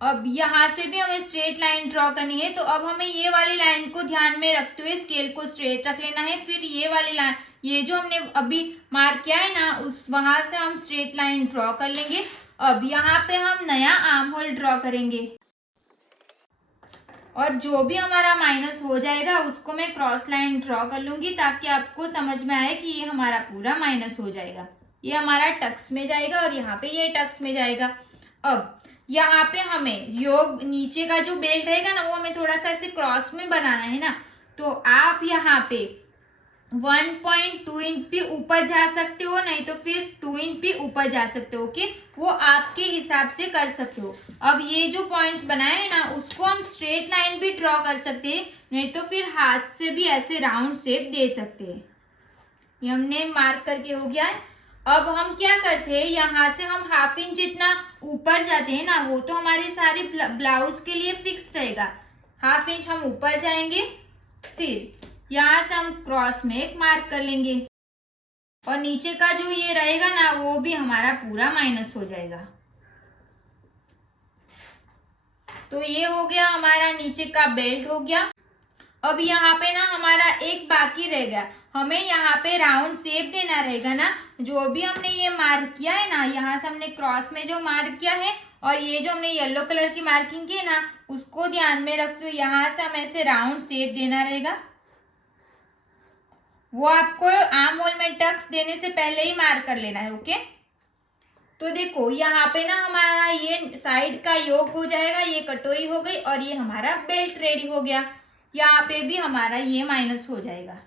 अब यहाँ से भी हमें स्ट्रेट लाइन ड्रॉ करनी है, तो अब हमें ये वाली लाइन को ध्यान में रखते हुए स्केल को स्ट्रेट रख लेना है। फिर ये वाली लाइन, ये जो हमने अभी मार्क किया है ना, उस वहां से हम स्ट्रेट लाइन ड्रॉ कर लेंगे। अब यहाँ पे हम नया आर्म होल ड्रॉ करेंगे और जो भी हमारा माइनस हो जाएगा उसको मैं क्रॉस लाइन ड्रॉ कर लूंगी ताकि आपको समझ में आए कि ये हमारा पूरा माइनस हो जाएगा। ये हमारा टक्स में जाएगा और यहाँ पे ये टक्स में जाएगा। अब यहाँ पे हमें योग नीचे का जो बेल्ट रहेगा ना वो हमें थोड़ा सा ऐसे क्रॉस में बनाना है ना, तो आप यहाँ पे 1.2 इंच भी ऊपर जा सकते हो, नहीं तो फिर 2 इंच भी ऊपर जा सकते हो। ओके, वो आपके हिसाब से कर सकते हो। अब ये जो पॉइंट्स बनाए हैं ना उसको हम स्ट्रेट लाइन भी ड्रॉ कर सकते हैं, नहीं तो फिर हाथ से भी ऐसे राउंड शेप दे सकते हैं। ये हमने मार्क करके हो गया है। अब हम क्या करते हैं, यहाँ से हम हाफ इंच जितना ऊपर जाते हैं ना, वो तो हमारे सारे ब्लाउज के लिए फिक्स रहेगा। हाफ इंच हम ऊपर जाएंगे, फिर यहाँ से हम क्रॉस में एक मार्क कर लेंगे और नीचे का जो ये रहेगा ना वो भी हमारा पूरा माइनस हो जाएगा। तो ये हो गया हमारा नीचे का बेल्ट हो गया। अब यहाँ पे ना हमारा एक बाकी रह गया, हमें यहाँ पे राउंड शेप देना रहेगा ना। जो भी हमने ये मार्क किया है ना, यहाँ से हमने क्रॉस में जो मार्क किया है और ये जो हमने येलो कलर की मार्किंग की है ना उसको ध्यान में रखते हुए यहाँ से हमें ऐसे राउंड शेप देना रहेगा। वो आपको आर्म होल में टक्स देने से पहले ही मार्क कर लेना है। ओके, तो देखो यहाँ पे ना हमारा ये साइड का योग हो जाएगा, ये कटोरी हो गई और ये हमारा बेल्ट रेडी हो गया। यहाँ पे भी हमारा ये माइनस हो जाएगा।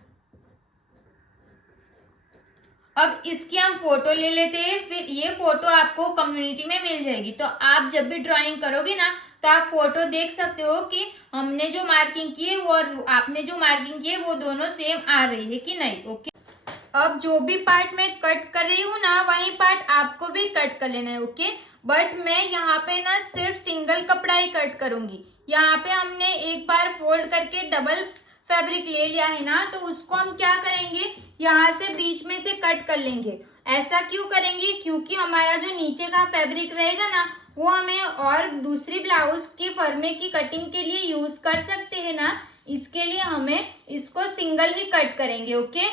अब इसकी हम फोटो ले लेते हैं, फिर ये फोटो आपको कम्युनिटी में मिल जाएगी। तो आप जब भी ड्राइंग करोगे ना तो आप फोटो देख सकते हो कि हमने जो मार्किंग की है वो और आपने जो मार्किंग की है वो दोनों सेम आ रही है कि नहीं। ओके, अब जो भी पार्ट मैं कट कर रही हूँ ना वही पार्ट आपको भी कट कर लेना है। ओके, बट मैं यहाँ पे ना सिर्फ सिंगल कपड़ा ही कट करूंगी। यहाँ पे हमने एक बार फोल्ड करके डबल फैब्रिक ले लिया है ना, तो उसको हम क्या करेंगे, यहाँ से बीच में से कट कर लेंगे। ऐसा क्यों करेंगे, क्योंकि हमारा जो नीचे का फैब्रिक रहेगा ना वो हमें और दूसरी ब्लाउज के फर्मे की कटिंग के लिए यूज कर सकते हैं ना, इसके लिए हमें इसको सिंगल ही कट करेंगे। ओके,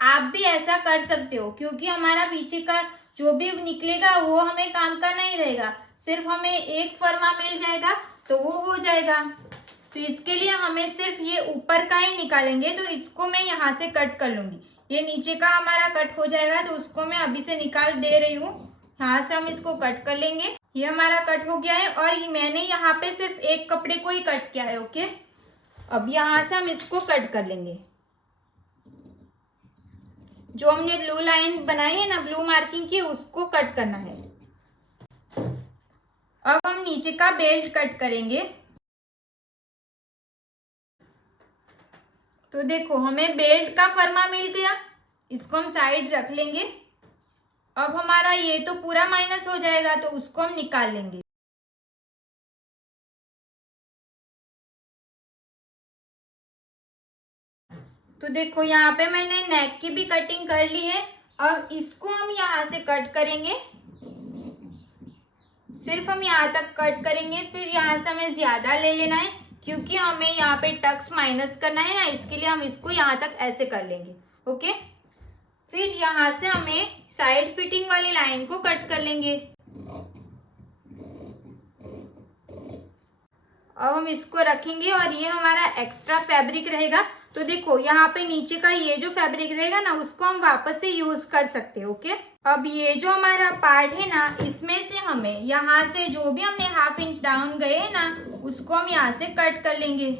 आप भी ऐसा कर सकते हो, क्योंकि हमारा पीछे का जो भी निकलेगा वो हमें काम का नहीं रहेगा, सिर्फ हमें एक फर्मा मिल जाएगा तो वो हो जाएगा। तो इसके लिए हमें सिर्फ ये ऊपर का ही निकालेंगे, तो इसको मैं यहाँ से कट कर लूंगी। ये नीचे का हमारा कट हो जाएगा तो उसको मैं अभी से निकाल दे रही हूँ। यहाँ से हम इसको कट कर लेंगे। ये हमारा कट हो गया है और मैंने यहाँ पे सिर्फ एक कपड़े को ही कट किया है। ओके, अब यहाँ से हम इसको कट कर लेंगे। जो हमने ब्लू लाइन बनाई है ना, ब्लू मार्किंग की, उसको कट करना है। अब हम नीचे का बेल्ट कट करेंगे। तो देखो हमें बेल्ट का फर्मा मिल गया, इसको हम साइड रख लेंगे। अब हमारा ये तो पूरा माइनस हो जाएगा तो उसको हम निकाल लेंगे। तो देखो यहाँ पे मैंने नेक की भी कटिंग कर ली है। अब इसको हम यहाँ से कट करेंगे, सिर्फ हम यहाँ तक कट करेंगे। फिर यहाँ से हमें ज्यादा ले लेना है क्योंकि हमें यहाँ पे टक्स माइनस करना है ना, इसके लिए हम इसको यहाँ तक ऐसे कर लेंगे। ओके, फिर यहाँ से हमें साइड फिटिंग वाली लाइन को कट कर लेंगे। अब हम इसको रखेंगे और ये हमारा एक्स्ट्रा फैब्रिक रहेगा। तो देखो यहाँ पे नीचे का ये जो फैब्रिक रहेगा ना उसको हम वापस से यूज कर सकते हैं। ओके, अब ये जो हमारा पार्ट है ना इसमें से हमें यहाँ से जो भी हमने हाफ इंच डाउन गए हैं ना उसको हम यहाँ से कट कर लेंगे।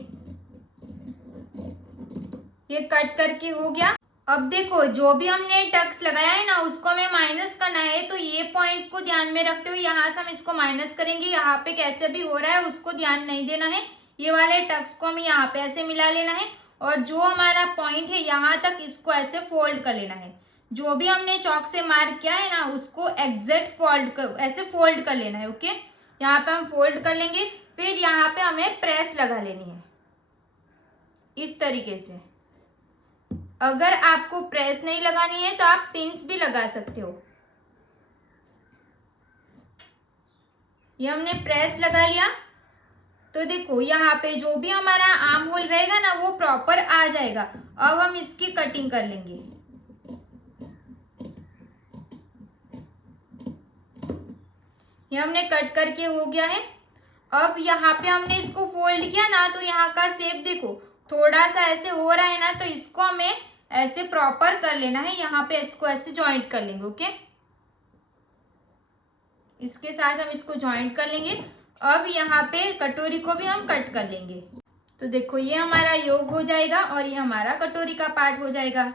ये कट करके हो गया। अब देखो जो भी हमने टक्स लगाया है ना उसको हमें माइनस करना है, तो ये पॉइंट को ध्यान में रखते हुए यहाँ से हम इसको माइनस करेंगे। यहाँ पे कैसे भी हो रहा है उसको ध्यान नहीं देना है, ये वाले टक्स को हमें यहाँ पे ऐसे मिला लेना है और जो हमारा पॉइंट है यहाँ तक इसको ऐसे फोल्ड कर लेना है। जो भी हमने चौक से मार्क किया है ना उसको एग्जैक्ट ऐसे फोल्ड कर लेना है। ओके, यहाँ पे हम फोल्ड कर लेंगे। फिर यहाँ पे हमें प्रेस लगा लेनी है इस तरीके से। अगर आपको प्रेस नहीं लगानी है तो आप पिंस भी लगा सकते हो। ये हमने प्रेस लगा लिया। तो देखो यहाँ पे जो भी हमारा आर्म होल रहेगा ना वो प्रॉपर आ जाएगा। अब हम इसकी कटिंग कर लेंगे। ये हमने कट करके हो गया है। अब यहाँ पे हमने इसको फोल्ड किया ना, तो यहाँ का शेप देखो थोड़ा सा ऐसे हो रहा है ना, तो इसको हमें ऐसे प्रॉपर कर लेना है। यहाँ पे इसको ऐसे जॉइंट कर लेंगे। ओके, इसके साथ हम इसको जॉइंट कर लेंगे। अब यहाँ पे कटोरी को भी हम कट कर लेंगे। तो देखो ये हमारा योग हो जाएगा और ये हमारा कटोरी का पार्ट हो जाएगा।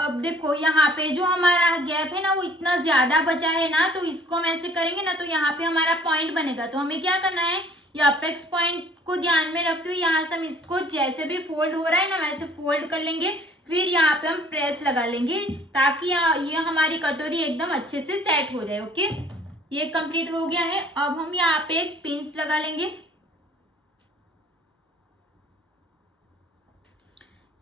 अब देखो यहाँ पे जो हमारा गैप है ना वो इतना ज्यादा बचा है ना, तो इसको हम ऐसे करेंगे ना तो यहाँ पे हमारा पॉइंट बनेगा। तो हमें क्या करना है, ये अपेक्स पॉइंट को ध्यान में रखते हुए यहाँ से हम इसको जैसे भी फोल्ड हो रहा है ना वैसे फोल्ड कर लेंगे। फिर यहाँ पे हम प्रेस लगा लेंगे ताकि ये हमारी कटोरी एकदम अच्छे से सेट हो जाए। ओके, ये कंप्लीट हो गया है। अब हम यहाँ पे एक पिंस लगा लेंगे।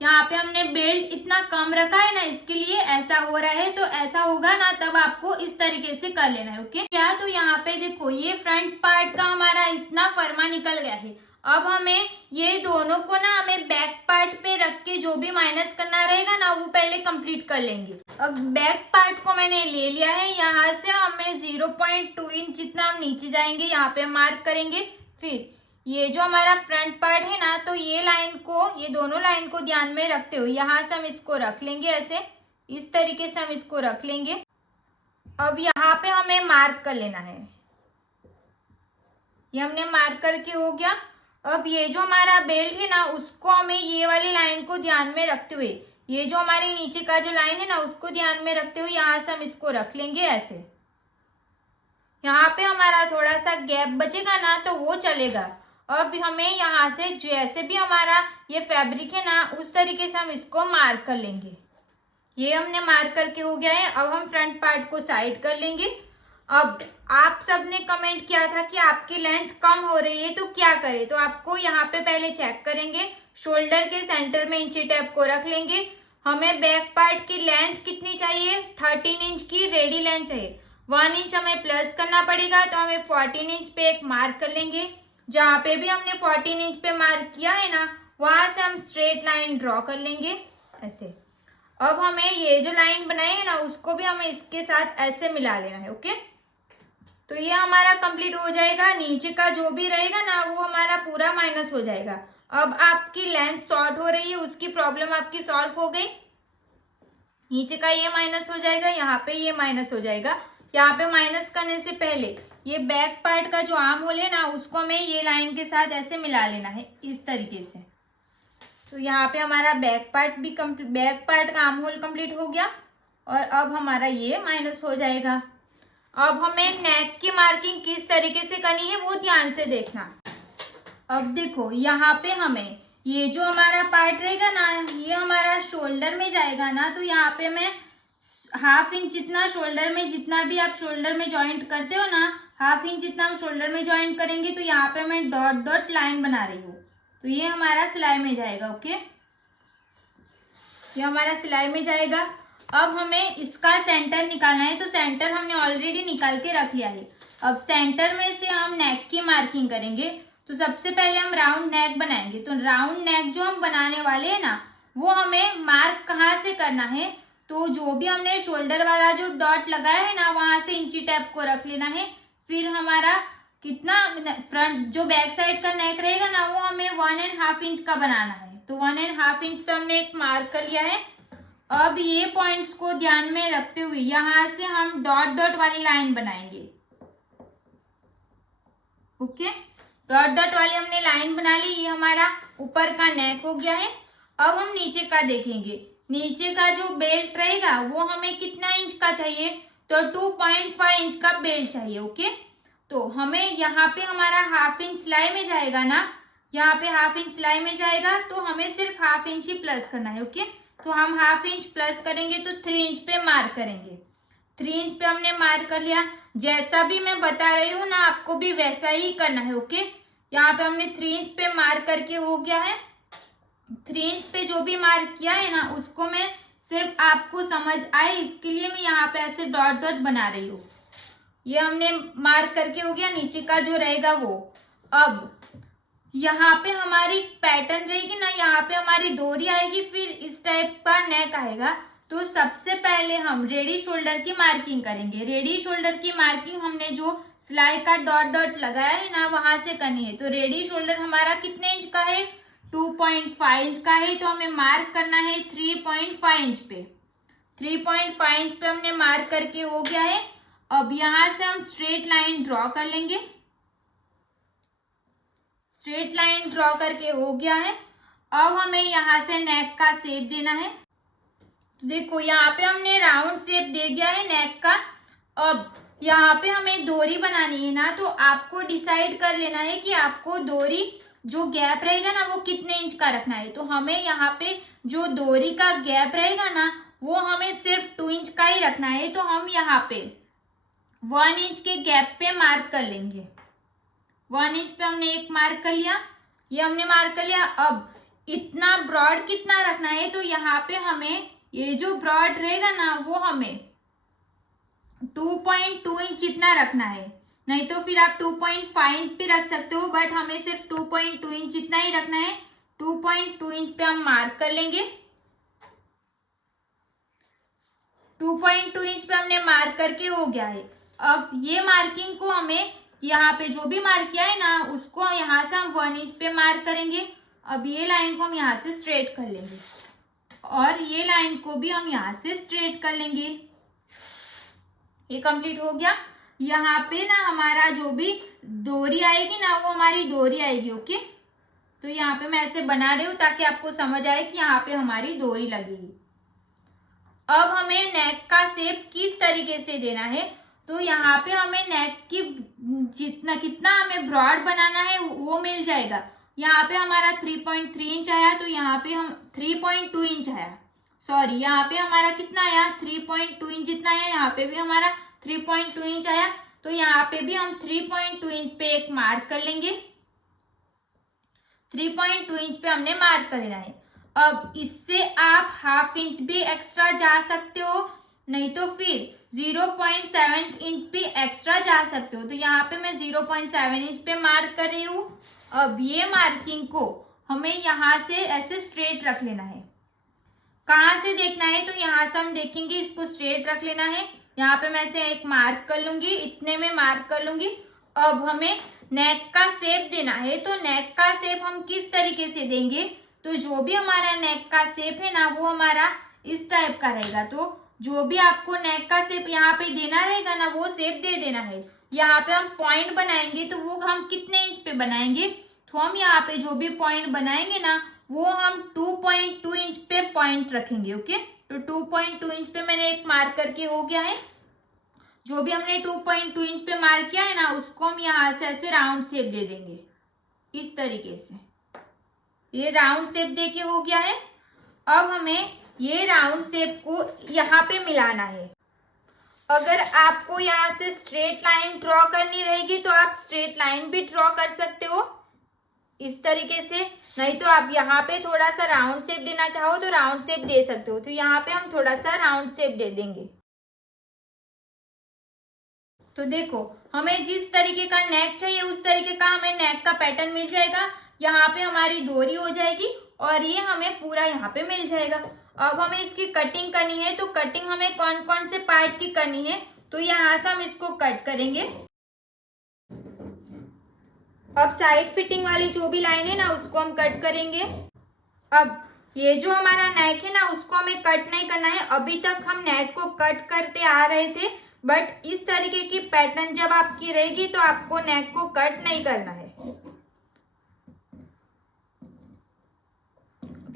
यहाँ पे हमने बेल्ट इतना कम रखा है ना, इसके लिए ऐसा हो रहा है। तो ऐसा होगा ना तब आपको इस तरीके से कर लेना है। ओके, क्या तो यहाँ पे देखो ये फ्रंट पार्ट का हमारा इतना फरमा निकल गया है। अब हमें ये दोनों को ना हमें बैक पार्ट पे रख के जो भी माइनस करना रहेगा ना वो पहले कंप्लीट कर लेंगे। अब बैक पार्ट को मैंने ले लिया है। यहाँ से हमें 0.2 इंच जितना हम नीचे जाएंगे, यहाँ पे मार्क करेंगे। फिर ये जो हमारा फ्रंट पार्ट है ना, तो ये लाइन को, ये दोनों लाइन को ध्यान में रखते हुए यहाँ से हम इसको रख लेंगे ऐसे, इस तरीके से हम इसको रख लेंगे। अब यहाँ पे हमें मार्क कर लेना है। ये हमने मार्क करके हो गया। अब ये जो हमारा बेल्ट है ना उसको हमें ये वाली लाइन को ध्यान में रखते हुए, ये जो हमारे नीचे का जो लाइन है ना उसको ध्यान में रखते हुए यहाँ से हम इसको रख लेंगे ऐसे। यहाँ पे हमारा थोड़ा सा गैप बचेगा ना तो वो चलेगा। अब हमें यहाँ से जैसे भी हमारा ये फैब्रिक है ना उस तरीके से हम इसको मार्क कर लेंगे। ये हमने मार्क करके हो गया है। अब हम फ्रंट पार्ट को साइड कर लेंगे। अब आप सबने कमेंट किया था कि आपकी लेंथ कम हो रही है तो क्या करें, तो आपको यहाँ पे पहले चेक करेंगे। शोल्डर के सेंटर में इंची टेप को रख लेंगे। हमें बैक पार्ट की लेंथ कितनी चाहिए, 13 इंच की रेडी लेंथ चाहिए। 1 इंच हमें प्लस करना पड़ेगा, तो हमें 14 इंच पे एक मार्क कर लेंगे। जहाँ पे भी हमने 14 इंच पे मार्क किया है ना वहां से हम स्ट्रेट लाइन ड्रॉ कर लेंगे ऐसे। अब हमें ये जो लाइन बनाई है ना उसको भी हमें इसके साथ ऐसे मिला लेना है। ओके, तो ये हमारा कंप्लीट हो जाएगा। नीचे का जो भी रहेगा ना वो हमारा पूरा माइनस हो जाएगा। अब आपकी लेंथ शॉर्ट हो रही है, उसकी प्रॉब्लम आपकी सॉल्व हो गई। नीचे का ये माइनस हो जाएगा, यहाँ पे ये माइनस हो जाएगा। यहाँ पे माइनस करने से पहले ये बैक पार्ट का जो आर्म होल है ना उसको हमें ये लाइन के साथ ऐसे मिला लेना है इस तरीके से। तो यहाँ पे हमारा बैक पार्ट का आर्म होल कंप्लीट हो गया। और अब हमारा ये माइनस हो जाएगा। अब हमें नेक की मार्किंग किस तरीके से करनी है वो ध्यान से देखना। अब देखो यहाँ पे हमें ये जो हमारा पार्ट रहेगा ना ये हमारा शोल्डर में जाएगा ना, तो यहाँ पे मैं 1/2 इंच जितना शोल्डर में, जितना भी आप शोल्डर में ज्वाइंट करते हो ना 1/2 इंच जितना हम शोल्डर में ज्वाइंट करेंगे। तो यहाँ पे मैं डॉट डॉट लाइन बना रही हूँ, तो ये हमारा सिलाई में जाएगा। ओके, ये हमारा सिलाई में जाएगा। अब हमें इसका सेंटर निकालना है, तो सेंटर हमने ऑलरेडी निकाल के रख लिया है। अब सेंटर में से हम नेक की मार्किंग करेंगे। तो सबसे पहले हम राउंड नेक बनाएंगे। तो राउंड नेक जो हम बनाने वाले हैं ना वो हमें मार्क कहाँ से करना है, तो जो भी हमने शोल्डर वाला जो डॉट लगाया है ना वहां से इंची टेप को रख लेना है। फिर हमारा कितना फ्रंट जो बैक साइड का नेक रहेगा ना वो हमें 1.5 इंच का बनाना है। तो 1.5 इंच पे हमने एक मार्क कर लिया है। अब ये पॉइंट्स को ध्यान में रखते हुए यहाँ से हम डॉट डॉट वाली लाइन बनाएंगे। ओके, डॉट डॉट वाली हमने लाइन बना ली। ये हमारा ऊपर का नेक हो गया है। अब हम नीचे का देखेंगे। नीचे का जो बेल्ट रहेगा वो हमें कितना इंच का चाहिए, तो 2.5 इंच का बेल्ट चाहिए। ओके, तो हमें यहाँ पे हमारा 1/2 इंच सिलाई में जाएगा ना, यहाँ पे 1/2 इंच सिलाई में जाएगा, तो हमें सिर्फ 1/2 इंच ही प्लस करना है। ओके, तो हम 1/2 इंच प्लस करेंगे तो 3 इंच पे मार्क करेंगे। 3 इंच पे हमने मार्क कर लिया। जैसा भी मैं बता रही हूँ ना आपको भी वैसा ही करना है। ओके, यहाँ पे हमने 3 इंच पे मार्क करके हो गया है। 3 इंच पे जो भी मार्क किया है ना उसको मैं सिर्फ आपको समझ आए इसके लिए मैं यहाँ पे ऐसे डॉट डॉट बना रही हूँ। ये हमने मार्क करके हो गया। नीचे का जो रहेगा वो, अब यहाँ पे हमारी पैटर्न रहेगी ना, यहाँ पे हमारी डोरी आएगी, फिर इस टाइप का नेक आएगा। तो सबसे पहले हम रेडी शोल्डर की मार्किंग करेंगे। रेडी शोल्डर की मार्किंग हमने जो सिलाई का डॉट डॉट लगाया है ना, वहां से करनी है। तो रेडी शोल्डर हमारा कितने इंच का है, 2.5 इंच का है। तो हमें मार्क करना है 3.5 इंच पे। 3.5 इंच पे हमने मार्क करके हो गया है। अब यहां से हम स्ट्रेट लाइन ड्रॉ कर लेंगे। स्ट्रेट लाइन ड्रॉ करके हो गया है। अब हमें यहाँ से नेक का शेप देना है। तो देखो यहाँ पे हमने राउंड शेप दे दिया है नेक का। अब यहाँ पे हमें डोरी बनानी है ना, तो आपको डिसाइड कर लेना है कि आपको डोरी जो गैप रहेगा ना वो कितने इंच का रखना है। तो हमें यहाँ पे जो डोरी का गैप रहेगा ना वो हमें सिर्फ 2 इंच का ही रखना है। तो हम यहाँ पे 1 इंच के गैप पे मार्क कर लेंगे। 1 इंच पे हमने एक मार्क कर लिया, ये हमने मार्क कर लिया। अब इतना ब्रॉड कितना रखना है, तो यहाँ पे हमें ये जो ब्रॉड रहेगा ना वो हमें 2.2 इंच जितना रखना है। नहीं तो फिर आप 2.5 इंच पे रख सकते हो, बट हमें सिर्फ 2.2 इंच जितना ही रखना है। 2.2 इंच पे हम मार्क कर लेंगे। 2.2 इंच पे हमने मार्क करके हो गया है। अब ये मार्किंग को हमें यहाँ पे जो भी मार्क किया है ना उसको यहाँ से हम 1 इंच पे मार्क करेंगे। अब ये लाइन को हम यहाँ से स्ट्रेट कर लेंगे और ये लाइन को भी हम यहाँ से स्ट्रेट कर लेंगे। ये कंप्लीट हो गया। यहाँ पे ना हमारा जो भी डोरी आएगी ना वो हमारी डोरी आएगी। ओके, तो यहाँ पे मैं ऐसे बना रही हूँ ताकि आपको समझ आए कि यहाँ पे हमारी डोरी लगेगी। अब हमें नेक का शेप किस तरीके से देना है, तो यहाँ पे हमें नेक की जितना कितना हमें ब्रॉड बनाना है वो मिल जाएगा। यहाँ पे हमारा 3.3 इंच आया, तो यहाँ पे हम 3.2 इंच आया। सॉरी, यहाँ पे हमारा कितना आया, 3.2 इंच जितना आया। यहाँ पे भी हमारा 3.2 इंच आया। तो यहाँ पे भी हम 3.2 इंच पे एक मार्क कर लेंगे। 3.2 इंच पे हमने मार्क कर लेना है। अब इससे आप हाफ इंच भी एक्स्ट्रा जा सकते हो, नहीं तो फिर 0.7 इंच भी एक्स्ट्रा जा सकते हो। तो यहाँ पे मैं 0.7 इंच पे मार्क कर रही हूँ। अब ये मार्किंग को हमें यहाँ से ऐसे स्ट्रेट रख लेना है। कहाँ से देखना है, तो यहाँ से हम देखेंगे, इसको स्ट्रेट रख लेना है। यहाँ पे मैं से एक मार्क कर लूंगी, इतने में मार्क कर लूंगी। अब हमें नेक का शेप देना है। तो नेक का शेप हम किस तरीके से देंगे, तो जो भी हमारा नेक का शेप है ना वो हमारा इस टाइप का रहेगा। तो जो भी आपको नेक का शेप यहाँ पे देना रहेगा ना वो शेप दे देना है। यहाँ पे हम पॉइंट बनाएंगे, तो वो हम कितने इंच पे बनाएंगे, तो हम यहाँ पे जो भी पॉइंट बनाएंगे ना वो हम 2.2 इंच पे पॉइंट रखेंगे। ओके, तो 2.2 इंच पे मैंने एक मार्क करके हो गया है। जो भी हमने 2.2 इंच पे मार्क किया है ना उसको हम यहाँ से ऐसे राउंड शेप दे देंगे इस तरीके से। ये राउंड शेप दे के हो गया है। अब हमें ये राउंड शेप को यहाँ पे मिलाना है। अगर आपको यहाँ से स्ट्रेट लाइन ड्रॉ करनी रहेगी तो आप स्ट्रेट लाइन भी ड्रॉ कर सकते हो इस तरीके से, नहीं तो आप यहाँ पे थोड़ा सा राउंड शेप देना चाहो तो राउंड शेप दे सकते हो। तो यहाँ पे हम थोड़ा सा राउंड शेप दे देंगे। तो देखो हमें जिस तरीके का नेक चाहिए उस तरीके का हमें नेक का पैटर्न मिल जाएगा। यहाँ पे हमारी डोरी हो जाएगी और ये हमें पूरा यहाँ पे मिल जाएगा। अब हमें इसकी कटिंग करनी है, तो कटिंग हमें कौन कौन से पार्ट की करनी है, तो यहाँ से हम इसको कट करेंगे। अब साइड फिटिंग वाली जो भी लाइन है ना उसको हम कट करेंगे। अब ये जो हमारा नेक है ना उसको हमें कट नहीं करना है। अभी तक हम नेक को कट करते आ रहे थे, बट इस तरीके की पैटर्न जब आपकी रहेगी तो आपको नेक को कट नहीं करना है।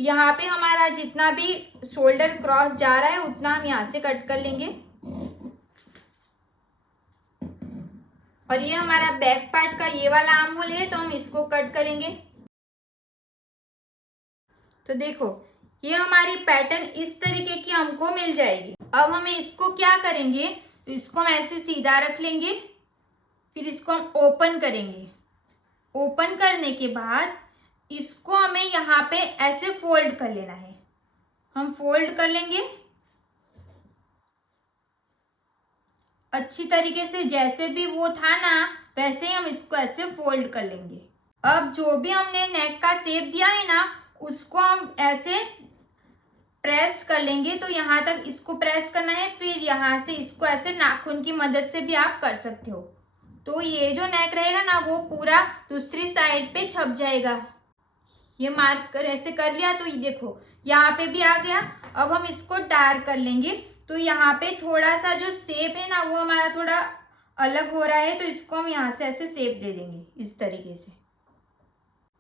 यहाँ पे हमारा जितना भी शोल्डर क्रॉस जा रहा है उतना हम यहाँ से कट कर लेंगे। और ये हमारा बैक पार्ट का ये वाला आर्म होल है तो हम इसको कट करेंगे। तो देखो ये हमारी पैटर्न इस तरीके की हमको मिल जाएगी। अब हमें इसको क्या करेंगे, तो इसको हम ऐसे सीधा रख लेंगे, फिर इसको हम ओपन करेंगे। ओपन करने के बाद इसको हमें यहाँ पे ऐसे फोल्ड कर लेना है। हम फोल्ड कर लेंगे अच्छी तरीके से, जैसे भी वो था ना वैसे ही हम इसको ऐसे फोल्ड कर लेंगे। अब जो भी हमने नेक का शेप दिया है ना उसको हम ऐसे प्रेस कर लेंगे। तो यहाँ तक इसको प्रेस करना है, फिर यहाँ से इसको ऐसे नाखून की मदद से भी आप कर सकते हो। तो ये जो नेक रहेगा ना वो पूरा दूसरी साइड पे छप जाएगा। ये मार्क कर ऐसे कर लिया तो ये देखो यहाँ पे भी आ गया। अब हम इसको डार्क कर लेंगे। तो यहाँ पे थोड़ा सा जो शेप है ना वो हमारा थोड़ा अलग हो रहा है, तो इसको हम यहाँ से ऐसे शेप दे देंगे इस तरीके से।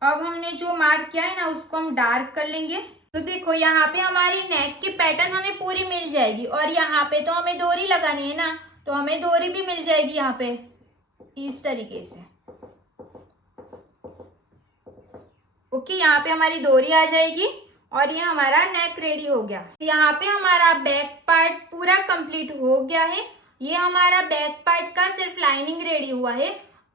अब हमने जो मार्क किया है ना उसको हम डार्क कर लेंगे। तो देखो यहाँ पे हमारी नेक की पैटर्न हमें पूरी मिल जाएगी, और यहाँ पे तो हमें डोरी लगानी है ना, तो हमें डोरी भी मिल जाएगी यहाँ पे इस तरीके से। ओके, यहाँ पे हमारी डोरी आ जाएगी और ये हमारा नेक रेडी हो गया। यहाँ पे हमारा बैक पार्ट पूरा कंप्लीट हो गया है। ये हमारा बैक पार्ट का सिर्फ लाइनिंग रेडी हुआ है।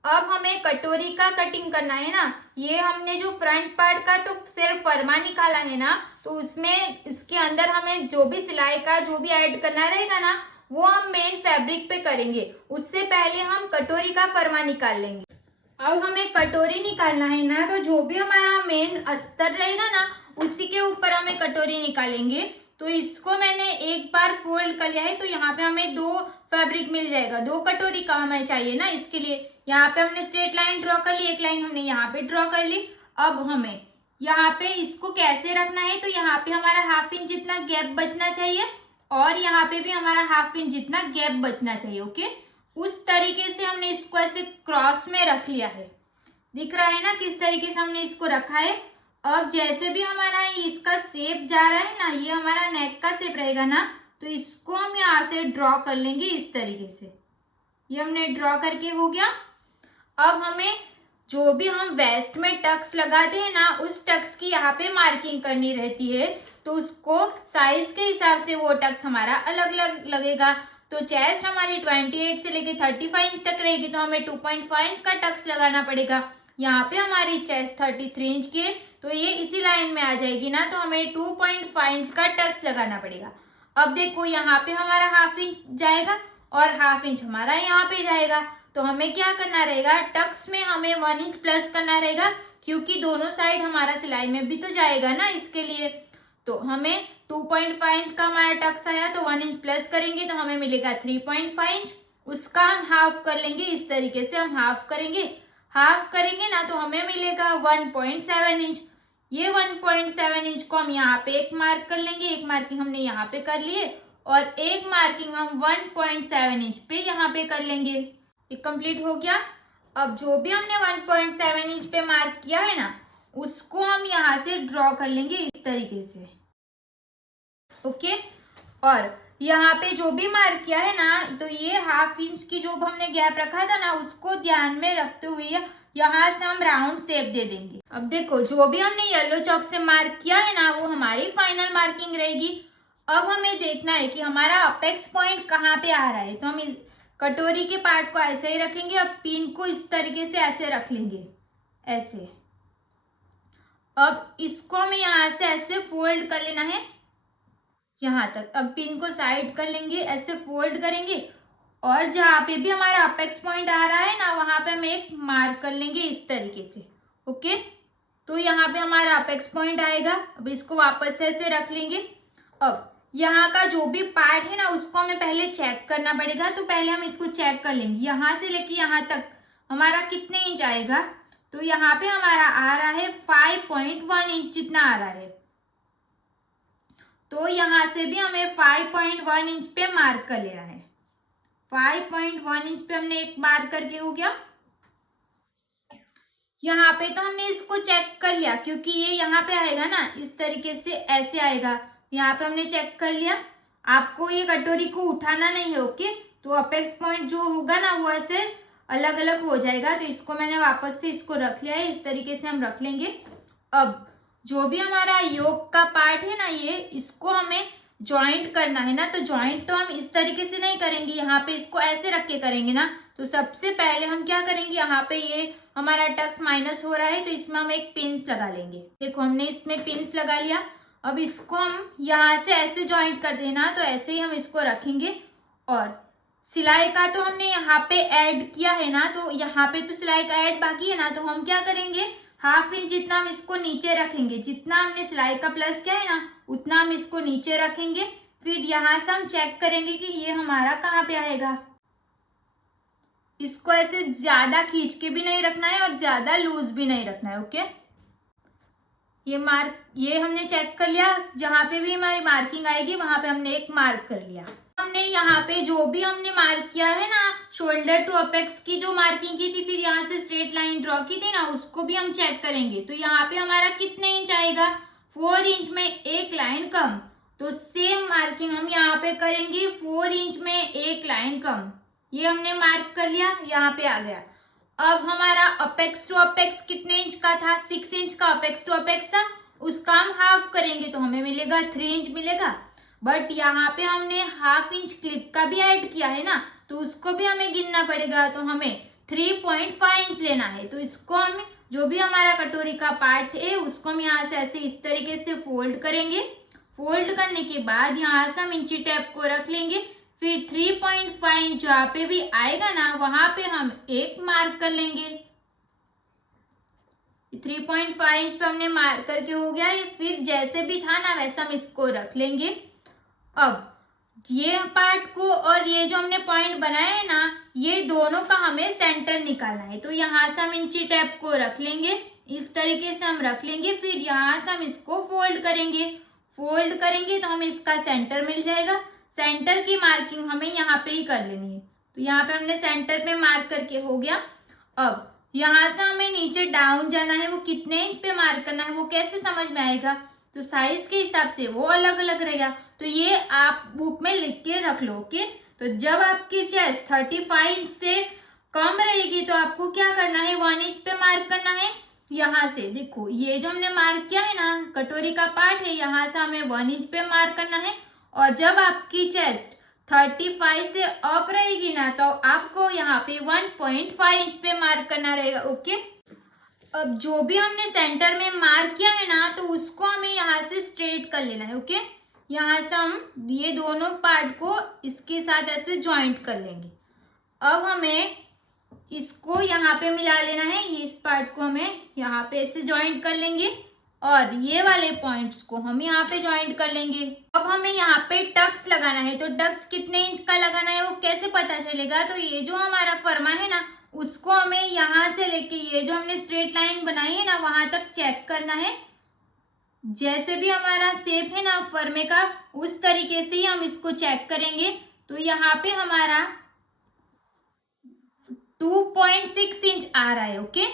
अब हमें कटोरी का कटिंग करना है ना। ये हमने जो फ्रंट पार्ट का तो सिर्फ फरमा निकाला है ना, तो उसमें इसके अंदर हमें जो भी सिलाई का जो भी ऐड करना रहेगा ना वो हम मेन फैब्रिक पे करेंगे। उससे पहले हम कटोरी का फरमा निकाल लेंगे। अब हमें कटोरी निकालना है ना, तो जो भी हमारा मेन अस्तर रहेगा ना उसी के ऊपर हमें कटोरी निकालेंगे। तो इसको मैंने एक बार फोल्ड कर लिया है, तो यहाँ पे हमें दो फैब्रिक मिल जाएगा। दो कटोरी का हमें चाहिए ना, इसके लिए यहाँ पे हमने स्ट्रेट लाइन ड्रॉ कर ली, एक लाइन हमने यहाँ पे ड्रॉ कर ली। अब हमें यहाँ पे इसको कैसे रखना है, तो यहाँ पे हमारा ½ इंच जितना गैप बचना चाहिए और यहाँ पे भी हमारा ½ इंच जितना गैप बचना चाहिए। ओके, उस तरीके से हमने इसको ऐसे क्रॉस में रख लिया है। दिख रहा है ना किस तरीके से हमने इसको रखा है। अब जैसे भी हमारा इसका शेप जा रहा है ना, ये हमारा नेक का शेप रहेगा ना, तो इसको हम यहाँ से ड्रॉ कर लेंगे इस तरीके से। ये हमने ड्रॉ करके हो गया। अब हमें जो भी हम वेस्ट में टक्स लगाते हैं ना उस टक्स की यहाँ पे मार्किंग करनी रहती है, तो उसको साइज के हिसाब से वो टक्स हमारा अलग अलग लगेगा। तो चेस्ट हमारी 28 से लेके 35 इंच तक रहेगी, तो हमें 2.5 इंच का टक्स लगाना पड़ेगा। यहाँ पे हमारी चेस्ट 33 इंच की है, तो ये इसी लाइन में आ जाएगी ना, तो हमें 2.5 इंच का टक्स लगाना पड़ेगा। अब देखो यहाँ पे हमारा ½ इंच जाएगा और ½ इंच हमारा यहाँ पे जाएगा। तो हमें क्या करना रहेगा, टक्स में हमें 1 इंच प्लस करना रहेगा, क्योंकि दोनों साइड हमारा सिलाई में भी तो जाएगा ना, इसके लिए। तो हमें 2.5 इंच का हमारा टक्स आया, तो 1 इंच प्लस करेंगे तो हमें मिलेगा 3.5 इंच। उसका हम हाफ कर लेंगे इस तरीके से। हम हाफ करेंगे, हाफ करेंगे ना तो हमें मिलेगा 1.7 इंच। ये 1.7 इंच को हम यहाँ पे एक मार्क कर लेंगे, एक मार्किंग हमने यहाँ पे कर लिए और एक मार्किंग हम 1.7 इंच पे यहाँ पे कर लेंगे। ये कंप्लीट हो गया। अब जो भी हमने 1.7 इंच पे मार्क किया है ना उसको हम यहाँ से ड्रॉ कर लेंगे इस तरीके से। ओके, और यहाँ पे जो भी मार्क किया है ना, तो ये ½ इंच की जो हमने गैप रखा था ना उसको ध्यान में रखते हुए यहाँ से हम राउंड शेप दे देंगे। अब देखो जो भी हमने येलो चॉक से मार्क किया है ना वो हमारी फाइनल मार्किंग रहेगी। अब हमें देखना है कि हमारा अपेक्स पॉइंट कहाँ पे आ रहा है, तो हम कटोरी के पार्ट को ऐसे ही रखेंगे। अब पिन को इस तरीके से ऐसे रख लेंगे, ऐसे। अब इसको हमें यहाँ से ऐसे फोल्ड कर लेना है यहाँ तक। अब पिन को साइड कर लेंगे, ऐसे फोल्ड करेंगे और जहाँ पे भी हमारा अपेक्स पॉइंट आ रहा है ना वहां पे हम एक मार्क कर लेंगे इस तरीके से। ओके, तो यहाँ पे हमारा अपेक्स पॉइंट आएगा। अब इसको वापस से ऐसे रख लेंगे। अब यहाँ का जो भी पार्ट है ना उसको हमें पहले चेक करना पड़ेगा, तो पहले हम इसको चेक कर लेंगे। यहाँ से लेके यहाँ तक हमारा कितने इंच आएगा, तो यहाँ पे हमारा आ रहा है 5.1 इंच जितना आ रहा है। तो यहाँ से भी हमें 5.1 इंच पे मार्क कर लेना है। 5.1 इंच पे हमने एक मार्क करके हो गया। यहाँ पे तो हमने इसको चेक कर लिया, क्योंकि ये यहाँ पे आएगा ना इस तरीके से, ऐसे आएगा। यहाँ पे हमने चेक कर लिया। आपको ये कटोरी को उठाना नहीं है। ओके, तो अपेक्स पॉइंट जो होगा ना वो ऐसे अलग अलग हो जाएगा। तो इसको मैंने वापस से इसको रख लिया है, इस तरीके से हम रख लेंगे। अब जो भी हमारा योक का पार्ट है ना ये, इसको हमें ज्वाइंट करना है ना, तो ज्वाइंट तो हम इस तरीके से नहीं करेंगे, यहाँ पे इसको ऐसे रख के करेंगे ना। तो सबसे पहले हम क्या करेंगे, यहाँ पे ये हमारा टक्स माइनस हो रहा है तो इसमें हम एक पिंस लगा लेंगे। देखो हमने इसमें पिंस लगा लिया। अब इसको हम यहाँ से ऐसे ज्वाइंट कर देना, तो ऐसे ही हम इसको रखेंगे। और सिलाई का तो हमने यहाँ पे ऐड किया है ना, तो यहाँ पे तो सिलाई का ऐड बाकी है ना, तो हम क्या करेंगे, ½ इंच जितना हम इसको नीचे रखेंगे। जितना हमने सिलाई का प्लस किया है ना उतना हम इसको नीचे रखेंगे। फिर यहाँ से हम चेक करेंगे कि ये हमारा कहाँ पे आएगा। इसको ऐसे ज्यादा खींच के भी नहीं रखना है और ज्यादा लूज भी नहीं रखना है। ओके, ये हमने चेक कर लिया, जहां पे भी हमारी मार्किंग आएगी वहां पे हमने एक मार्क कर लिया। हमने यहाँ पे जो भी हमने मार्क किया है ना, शोल्डर टू अपेक्स की जो मार्किंग की थी, फिर यहाँ से स्ट्रेट लाइन ड्रॉ की थी ना, उसको भी हम चेक करेंगे। तो यहाँ पे हमारा कितने इंच आएगा, 4 इंच में एक लाइन कम। तो सेम मार्किंग हम यहाँ पे करेंगे, 4 इंच में एक लाइन कम। ये हमने मार्क कर लिया, यहाँ पे आ गया। अब हमारा अपेक्स टू अपेक्स कितने इंच का था, 6 इंच का अपेक्स टू अपेक्स था, उसका हम हाफ करेंगे तो हमें मिलेगा 3 इंच मिलेगा। बट यहाँ पे हमने हाफ इंच क्लिप का भी ऐड किया है ना, तो उसको भी हमें गिनना पड़ेगा। तो हमें 3.5 इंच लेना है। तो इसको हम जो भी हमारा कटोरी का पार्ट है उसको हम यहाँ से ऐसे इस तरीके से फोल्ड करेंगे। फोल्ड करने के बाद यहाँ से हम इंची टेप को रख लेंगे। फिर 3.5 इंच जहाँ पे भी आएगा ना, वहां पे हम एक मार्क कर लेंगे। 3.5 इंच पे हमने मार्क करके हो गया। फिर जैसे भी था ना वैसे हम इसको रख लेंगे। अब ये पार्ट को और ये जो हमने पॉइंट बनाया है ना, ये दोनों का हमें सेंटर निकालना है। तो यहाँ से हम इंची टेप को रख लेंगे, इस तरीके से हम रख लेंगे। फिर यहाँ से हम इसको फोल्ड करेंगे। फोल्ड करेंगे तो हमें इसका सेंटर मिल जाएगा। सेंटर की मार्किंग हमें यहाँ पे ही कर लेनी है। तो यहाँ पे हमने सेंटर पे मार्क करके हो गया। अब यहाँ से हमें नीचे डाउन जाना है, वो कितने इंच पे मार्क करना है वो कैसे समझ में आएगा, तो साइज के हिसाब से वो अलग अलग रहेगा। तो ये आप बुक में लिख के रख लो। ओके, तो जब आपकी चेस्ट 35 इंच से कम रहेगी तो आपको क्या करना है, 1 इंच पे मार्क करना है। यहाँ से देखो, ये जो हमने मार्क किया है ना, कटोरी का पार्ट है, यहाँ से हमें 1 इंच पे मार्क करना है। और जब आपकी चेस्ट 35 से अप रहेगी ना, तो आपको यहाँ पे 1.5 इंच पे मार्क करना रहेगा। ओके, अब जो भी हमने सेंटर में मार्क किया है ना, तो उसको हमें यहाँ से स्ट्रेट कर लेना है। ओके, यहाँ से हम ये दोनों पार्ट को इसके साथ ऐसे ज्वाइंट कर लेंगे। अब हमें इसको यहाँ पे मिला लेना है, इस पार्ट को हमें यहाँ पे ऐसे ज्वाइंट कर लेंगे और ये वाले पॉइंट्स को हम यहाँ पे ज्वाइंट कर लेंगे। अब हमें यहाँ पे टक्स लगाना है। तो टक्स कितने इंच का लगाना है वो कैसे पता चलेगा, तो ये जो हमारा फर्मा है ना, उसको हमें यहाँ से लेके ये जो हमने स्ट्रेट लाइन बनाई है ना, वहां तक चेक करना है। जैसे भी हमारा शेप है ना फर्मे का, उस तरीके से ही हम इसको चेक करेंगे। तो यहाँ पे हमारा 2.6 इंच आ रहा है। ओके,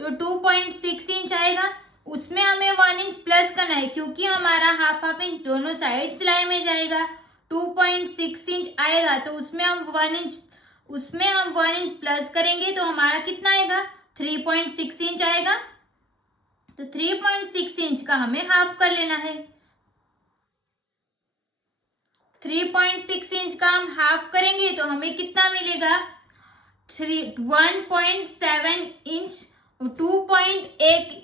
तो 2.6 इंच आएगा, उसमें हमें 1 इंच प्लस करना है क्योंकि हमारा हाफ इंच दोनों साइड सिलाई में जाएगा। 2.6 इंच आएगा तो उसमें हम 1 इंच प्लस करेंगे तो हमारा कितना आएगा, 3.6 इंच आएगा। तो 3.6 इंच का हमें हाफ कर लेना है। 3.6 इंच का हम हाफ करेंगे तो हमें कितना मिलेगा, 1.7 इंच, 2.8,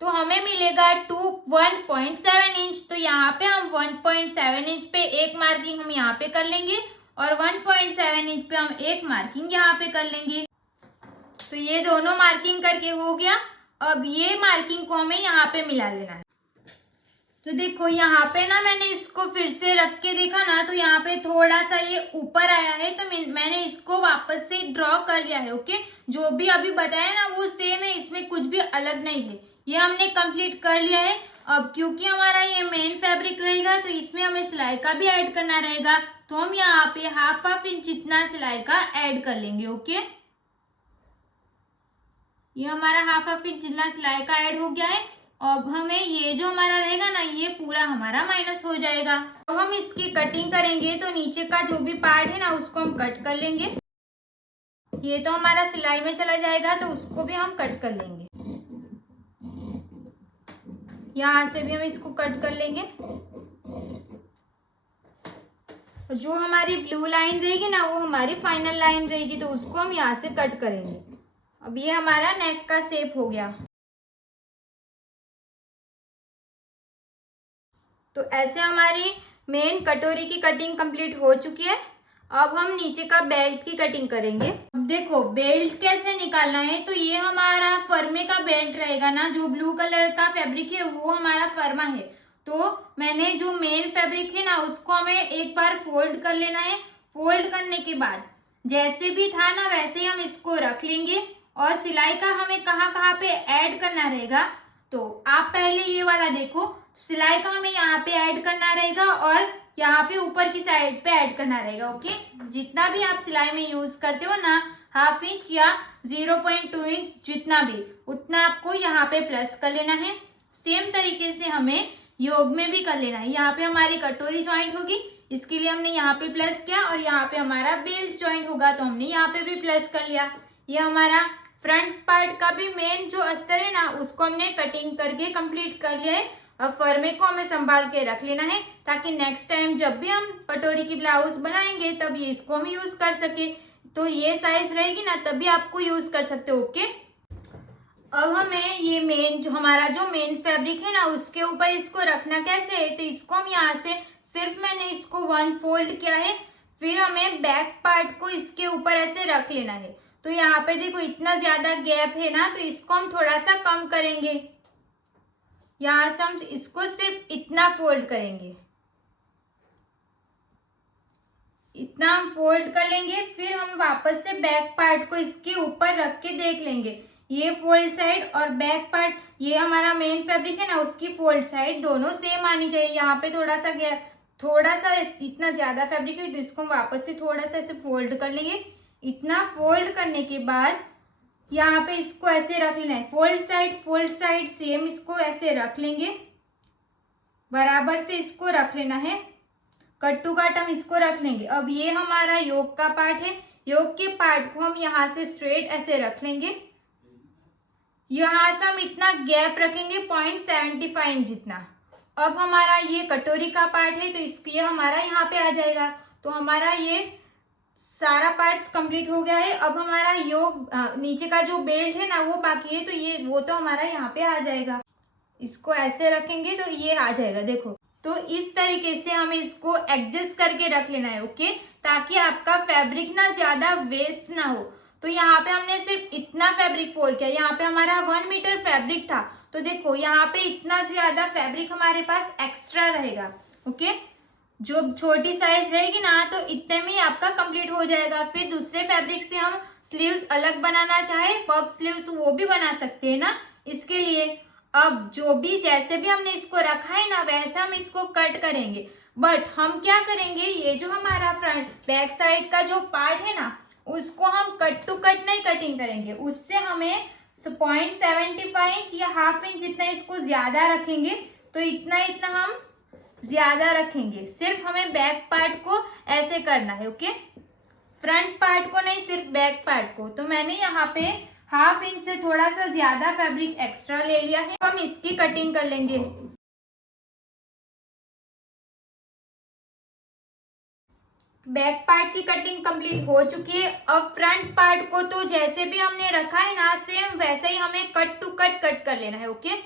तो हमें मिलेगा 1.7 इंच। तो यहाँ पे हम 1.7 इंच पे एक मार्किंग हम यहाँ पे कर लेंगे और 1.7 इंच पे हम एक मार्किंग यहाँ पे कर लेंगे। तो ये दोनों मार्किंग करके हो गया। अब ये मार्किंग को हमें यहाँ पे मिला लेना है। तो देखो यहाँ पे ना मैंने इसको फिर से रख के देखा ना, तो यहाँ पे थोड़ा सा ये ऊपर आया है, तो मैंने इसको वापस से ड्रॉ कर लिया है। ओके, जो भी अभी बताया ना वो सेम है, इसमें कुछ भी अलग नहीं है। ये हमने कंप्लीट कर लिया है। अब क्योंकि हमारा ये मेन फैब्रिक रहेगा तो इसमें हमें सिलाई का भी ऐड करना रहेगा, तो हम यहाँ पे हाफ इंच जितना सिलाई का ऐड कर लेंगे। ओके, ये हमारा हाफ इंच जितना सिलाई का ऐड हो गया है। अब हमें ये जो हमारा रहेगा ना, ये पूरा हमारा माइनस हो जाएगा। अब हम इसकी कटिंग करेंगे तो नीचे का जो भी पार्ट है ना उसको हम कट कर लेंगे। ये तो हमारा सिलाई में चला जाएगा तो उसको भी हम कट कर लेंगे। यहाँ से भी हम इसको कट कर लेंगे। जो हमारी ब्लू लाइन रहेगी ना वो हमारी फाइनल लाइन रहेगी, तो उसको हम यहाँ से कट करेंगे। अब ये हमारा नेक का शेप हो गया। तो ऐसे हमारी मेन कटोरी की कटिंग कंप्लीट हो चुकी है। अब हम नीचे का बेल्ट की कटिंग करेंगे। अब देखो बेल्ट कैसे निकालना है, तो ये हमारा फर्मे का बेल्ट रहेगा ना, जो ब्लू कलर का फैब्रिक है वो हमारा फर्मा है। तो मैंने जो मेन फैब्रिक है ना उसको हमें एक बार फोल्ड कर लेना है। फोल्ड करने के बाद जैसे भी था ना वैसे ही हम इसको रख लेंगे। और सिलाई का हमें कहाँ कहाँ पे ऐड करना रहेगा, तो आप पहले ये वाला देखो, सिलाई का हमें यहाँ पे ऐड करना रहेगा और यहाँ पे ऊपर की साइड पे ऐड करना रहेगा। ओके, जितना भी आप सिलाई में यूज करते हो ना, 1/2 इंच या 0.2 इंच जितना भी, उतना आपको यहाँ पे प्लस कर लेना है। सेम तरीके से हमें योग में भी कर लेना है। यहाँ पे हमारी कटोरी ज्वाइंट होगी, इसके लिए हमने यहाँ पे प्लस किया, और यहाँ पे हमारा बेल्ट ज्वाइंट होगा तो हमने यहाँ पे भी प्लस कर लिया। ये हमारा फ्रंट पार्ट का भी मेन जो अस्तर है ना, उसको हमने कटिंग करके कंप्लीट कर लिया है। अब फर्मे को हमें संभाल के रख लेना है, ताकि नेक्स्ट टाइम जब भी हम कटोरी की ब्लाउज बनाएंगे तब ये इसको हम यूज कर सके। तो ये साइज रहेगी ना, तभी आपको यूज कर सकते हो। ओके, अब हमें ये मेन जो हमारा जो मेन फैब्रिक है ना, उसके ऊपर इसको रखना कैसे है, तो इसको हम यहाँ से सिर्फ मैंने इसको 1 फोल्ड किया है, फिर हमें बैक पार्ट को इसके ऊपर ऐसे रख लेना है। तो यहाँ पे देखो इतना ज्यादा गैप है ना, तो इसको हम थोड़ा सा कम करेंगे। यहाँ से हम इसको सिर्फ इतना फोल्ड करेंगे, इतना हम फोल्ड कर लेंगे। फिर हम वापस से बैक पार्ट को इसके ऊपर रख के देख लेंगे। ये फोल्ड साइड और बैक पार्ट, ये हमारा मेन फैब्रिक है ना, उसकी फोल्ड साइड दोनों सेम आनी चाहिए। यहाँ पे थोड़ा सा गैप, थोड़ा सा इतना ज्यादा फैब्रिक है, तो इसको हम वापस से थोड़ा सा ऐसे फोल्ड कर लेंगे। इतना फोल्ड करने के बाद यहाँ पे इसको ऐसे रख लेना है। फोल्ड साइड सेम इसको ऐसे रख लेंगे, बराबर से इसको रख लेना है। कट टू कट हम इसको रख लेंगे। अब ये हमारा योक का पार्ट है, योक के पार्ट को हम यहाँ से स्ट्रेट ऐसे रख लेंगे। यहाँ से हम इतना गैप रखेंगे 0.75 इंच जितना। अब हमारा ये कटोरी का पार्ट है, तो इसकी हमारा यहाँ पे आ जाएगा। तो हमारा ये सारा पार्ट्स कंप्लीट हो गया है। अब हमारा योक नीचे का जो बेल्ट है ना, वो बाकी है, तो ये वो तो हमारा यहाँ पे आ जाएगा। इसको ऐसे रखेंगे तो ये आ जाएगा, देखो। तो इस तरीके से हमें इसको एडजस्ट करके रख लेना है। ओके, ताकि आपका फैब्रिक ना ज्यादा वेस्ट ना हो। तो यहाँ पे हमने सिर्फ इतना फैब्रिक फोल्ड किया। यहाँ पे हमारा 1 मीटर फैब्रिक था, तो देखो यहाँ पे इतना ज्यादा फैब्रिक हमारे पास एक्स्ट्रा रहेगा। ओके, जो छोटी साइज रहेगी ना, तो इतने में ही आपका कंप्लीट हो जाएगा। फिर दूसरे फैब्रिक से हम स्लीव्स अलग बनाना चाहे, पफ स्लीव्स, वो भी बना सकते हैं ना। इसके लिए अब जो भी जैसे भी हमने इसको रखा है ना, वैसे हम इसको कट करेंगे। बट हम क्या करेंगे, ये जो हमारा फ्रंट बैक साइड का जो पार्ट है ना, उसको हम कट टू कट नहीं कटिंग करेंगे। उससे हमें 0.75 इंच या 1/2 इंच जितना इसको ज्यादा रखेंगे। तो इतना इतना हम ज्यादा रखेंगे। सिर्फ हमें बैक पार्ट को ऐसे करना है। ओके, फ्रंट पार्ट को नहीं, सिर्फ बैक पार्ट को। तो मैंने यहाँ पे 1/2 इंच से थोड़ा सा ज्यादा फैब्रिक एक्स्ट्रा ले लिया है। हम इसकी कटिंग कर लेंगे। बैक पार्ट की कटिंग कंप्लीट हो चुकी है। अब फ्रंट पार्ट को तो जैसे भी हमने रखा है ना, सेम वैसे ही हमें कट टू कट कर लेना है। ओके,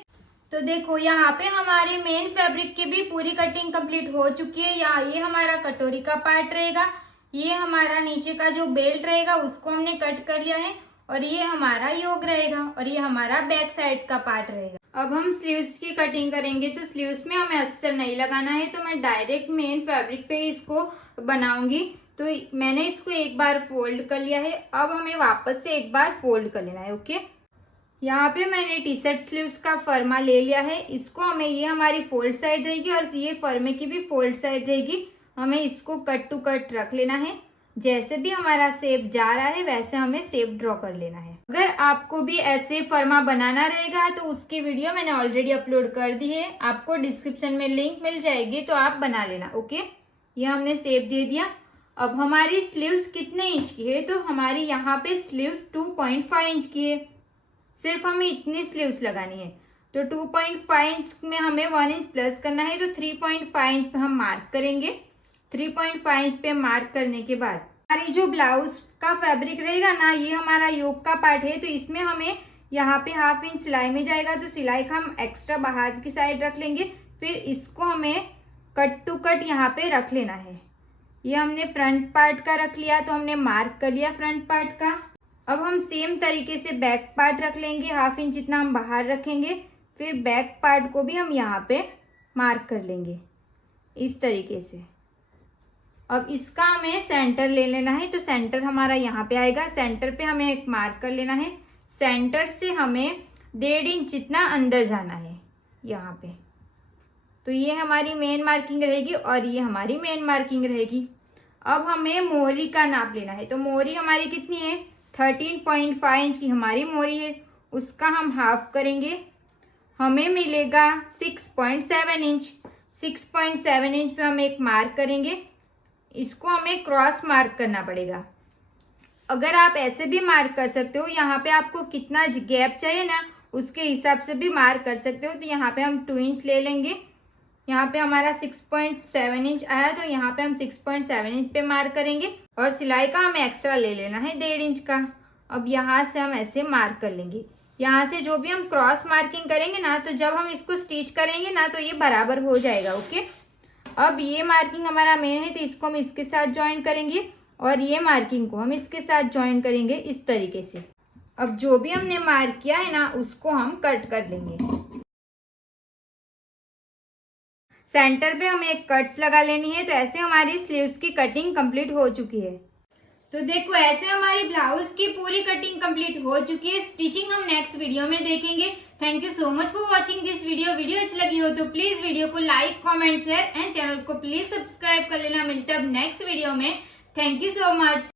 तो देखो यहाँ पे हमारे मेन फैब्रिक की भी पूरी कटिंग कंप्लीट हो चुकी है। यहाँ ये हमारा कटोरी का पार्ट रहेगा, ये हमारा नीचे का जो बेल्ट रहेगा उसको हमने कट कर लिया है, और ये हमारा योक रहेगा, और ये हमारा बैक साइड का पार्ट रहेगा। अब हम स्लीव्स की कटिंग करेंगे। तो स्लीव्स में हमें अस्तर नहीं लगाना है, तो मैं डायरेक्ट मेन फैब्रिक पे इसको बनाऊंगी। तो मैंने इसको एक बार फोल्ड कर लिया है। अब हमें वापस से एक बार फोल्ड कर लेना है। ओके, यहाँ पे मैंने टी शर्ट स्लीव्स का फर्मा ले लिया है। इसको हमें, ये हमारी फोल्ड साइड रहेगी और ये फर्मे की भी फोल्ड साइड रहेगी। हमें इसको कट टू कट रख लेना है। जैसे भी हमारा शेप जा रहा है वैसे हमें शेप ड्रॉ कर लेना है। अगर आपको भी ऐसे फर्मा बनाना रहेगा तो उसकी वीडियो मैंने ऑलरेडी अपलोड कर दी है, आपको डिस्क्रिप्शन में लिंक मिल जाएगी, तो आप बना लेना। ओके, ये हमने शेप दे दिया। अब हमारी स्लीव्स कितने इंच की है, तो हमारी यहाँ पे स्लीव्स 2.5 इंच की है। सिर्फ हमें इतनी स्लीव्स लगानी है। तो 2.5 इंच में हमें 1 इंच प्लस करना है, तो 3.5 इंच पे हम मार्क करेंगे। 3.5 इंच पे मार्क करने के बाद हमारी जो ब्लाउज का फैब्रिक रहेगा ना, ये हमारा योक का पार्ट है, तो इसमें हमें यहाँ पे 1/2 इंच सिलाई में जाएगा। तो सिलाई का हम एक्स्ट्रा बाहर की साइड रख लेंगे। फिर इसको हमें कट टू कट यहाँ पे रख लेना है। ये हमने फ्रंट पार्ट का रख लिया, तो हमने मार्क कर लिया फ्रंट पार्ट का। अब हम सेम तरीके से बैक पार्ट रख लेंगे, 1/2 इंच जितना हम बाहर रखेंगे। फिर बैक पार्ट को भी हम यहाँ पे मार्क कर लेंगे इस तरीके से। अब इसका हमें सेंटर ले लेना है, तो सेंटर हमारा यहाँ पे आएगा। सेंटर पे हमें एक मार्क कर लेना है। सेंटर से हमें 1.5 इंच जितना अंदर जाना है यहाँ पे। तो ये हमारी मेन मार्किंग रहेगी और ये हमारी मेन मार्किंग रहेगी। अब हमें मोहरी का नाप लेना है। तो मोहरी हमारी कितनी है, 13.5 इंच की हमारी मोहरी है। उसका हम हाफ करेंगे, हमें मिलेगा 6.7 इंच। 6.7 इंच पे हम एक मार्क करेंगे। इसको हमें क्रॉस मार्क करना पड़ेगा। अगर आप ऐसे भी मार्क कर सकते हो, यहाँ पे आपको कितना गैप चाहिए ना उसके हिसाब से भी मार्क कर सकते हो। तो यहाँ पे हम 2 इंच ले लेंगे। यहाँ पे हमारा 6.7 इंच आया, तो यहाँ पे हम 6.7 इंच पे मार्क करेंगे। और सिलाई का हमें एक्स्ट्रा ले लेना है 1.5 इंच का। अब यहाँ से हम ऐसे मार्क कर लेंगे। यहाँ से जो भी हम क्रॉस मार्किंग करेंगे ना, तो जब हम इसको स्टिच करेंगे ना तो ये बराबर हो जाएगा। ओके, अब ये मार्किंग हमारा मेन है, तो इसको हम इसके साथ ज्वाइन करेंगे और ये मार्किंग को हम इसके साथ ज्वाइन करेंगे इस तरीके से। अब जो भी हमने मार्क किया है ना उसको हम कट कर देंगे। सेंटर पे हमें एक कट्स लगा लेनी है। तो ऐसे हमारी स्लीव्स की कटिंग कंप्लीट हो चुकी है। तो देखो ऐसे हमारी ब्लाउज की पूरी कटिंग कंप्लीट हो चुकी है। स्टिचिंग हम नेक्स्ट वीडियो में देखेंगे। Thank you so much for watching this video. Video अच्छी लगी हो तो प्लीज वीडियो को like, comment, share and channel को प्लीज सब्सक्राइब कर लेना। मिलते हैं अब नेक्स्ट वीडियो में। Thank you so much.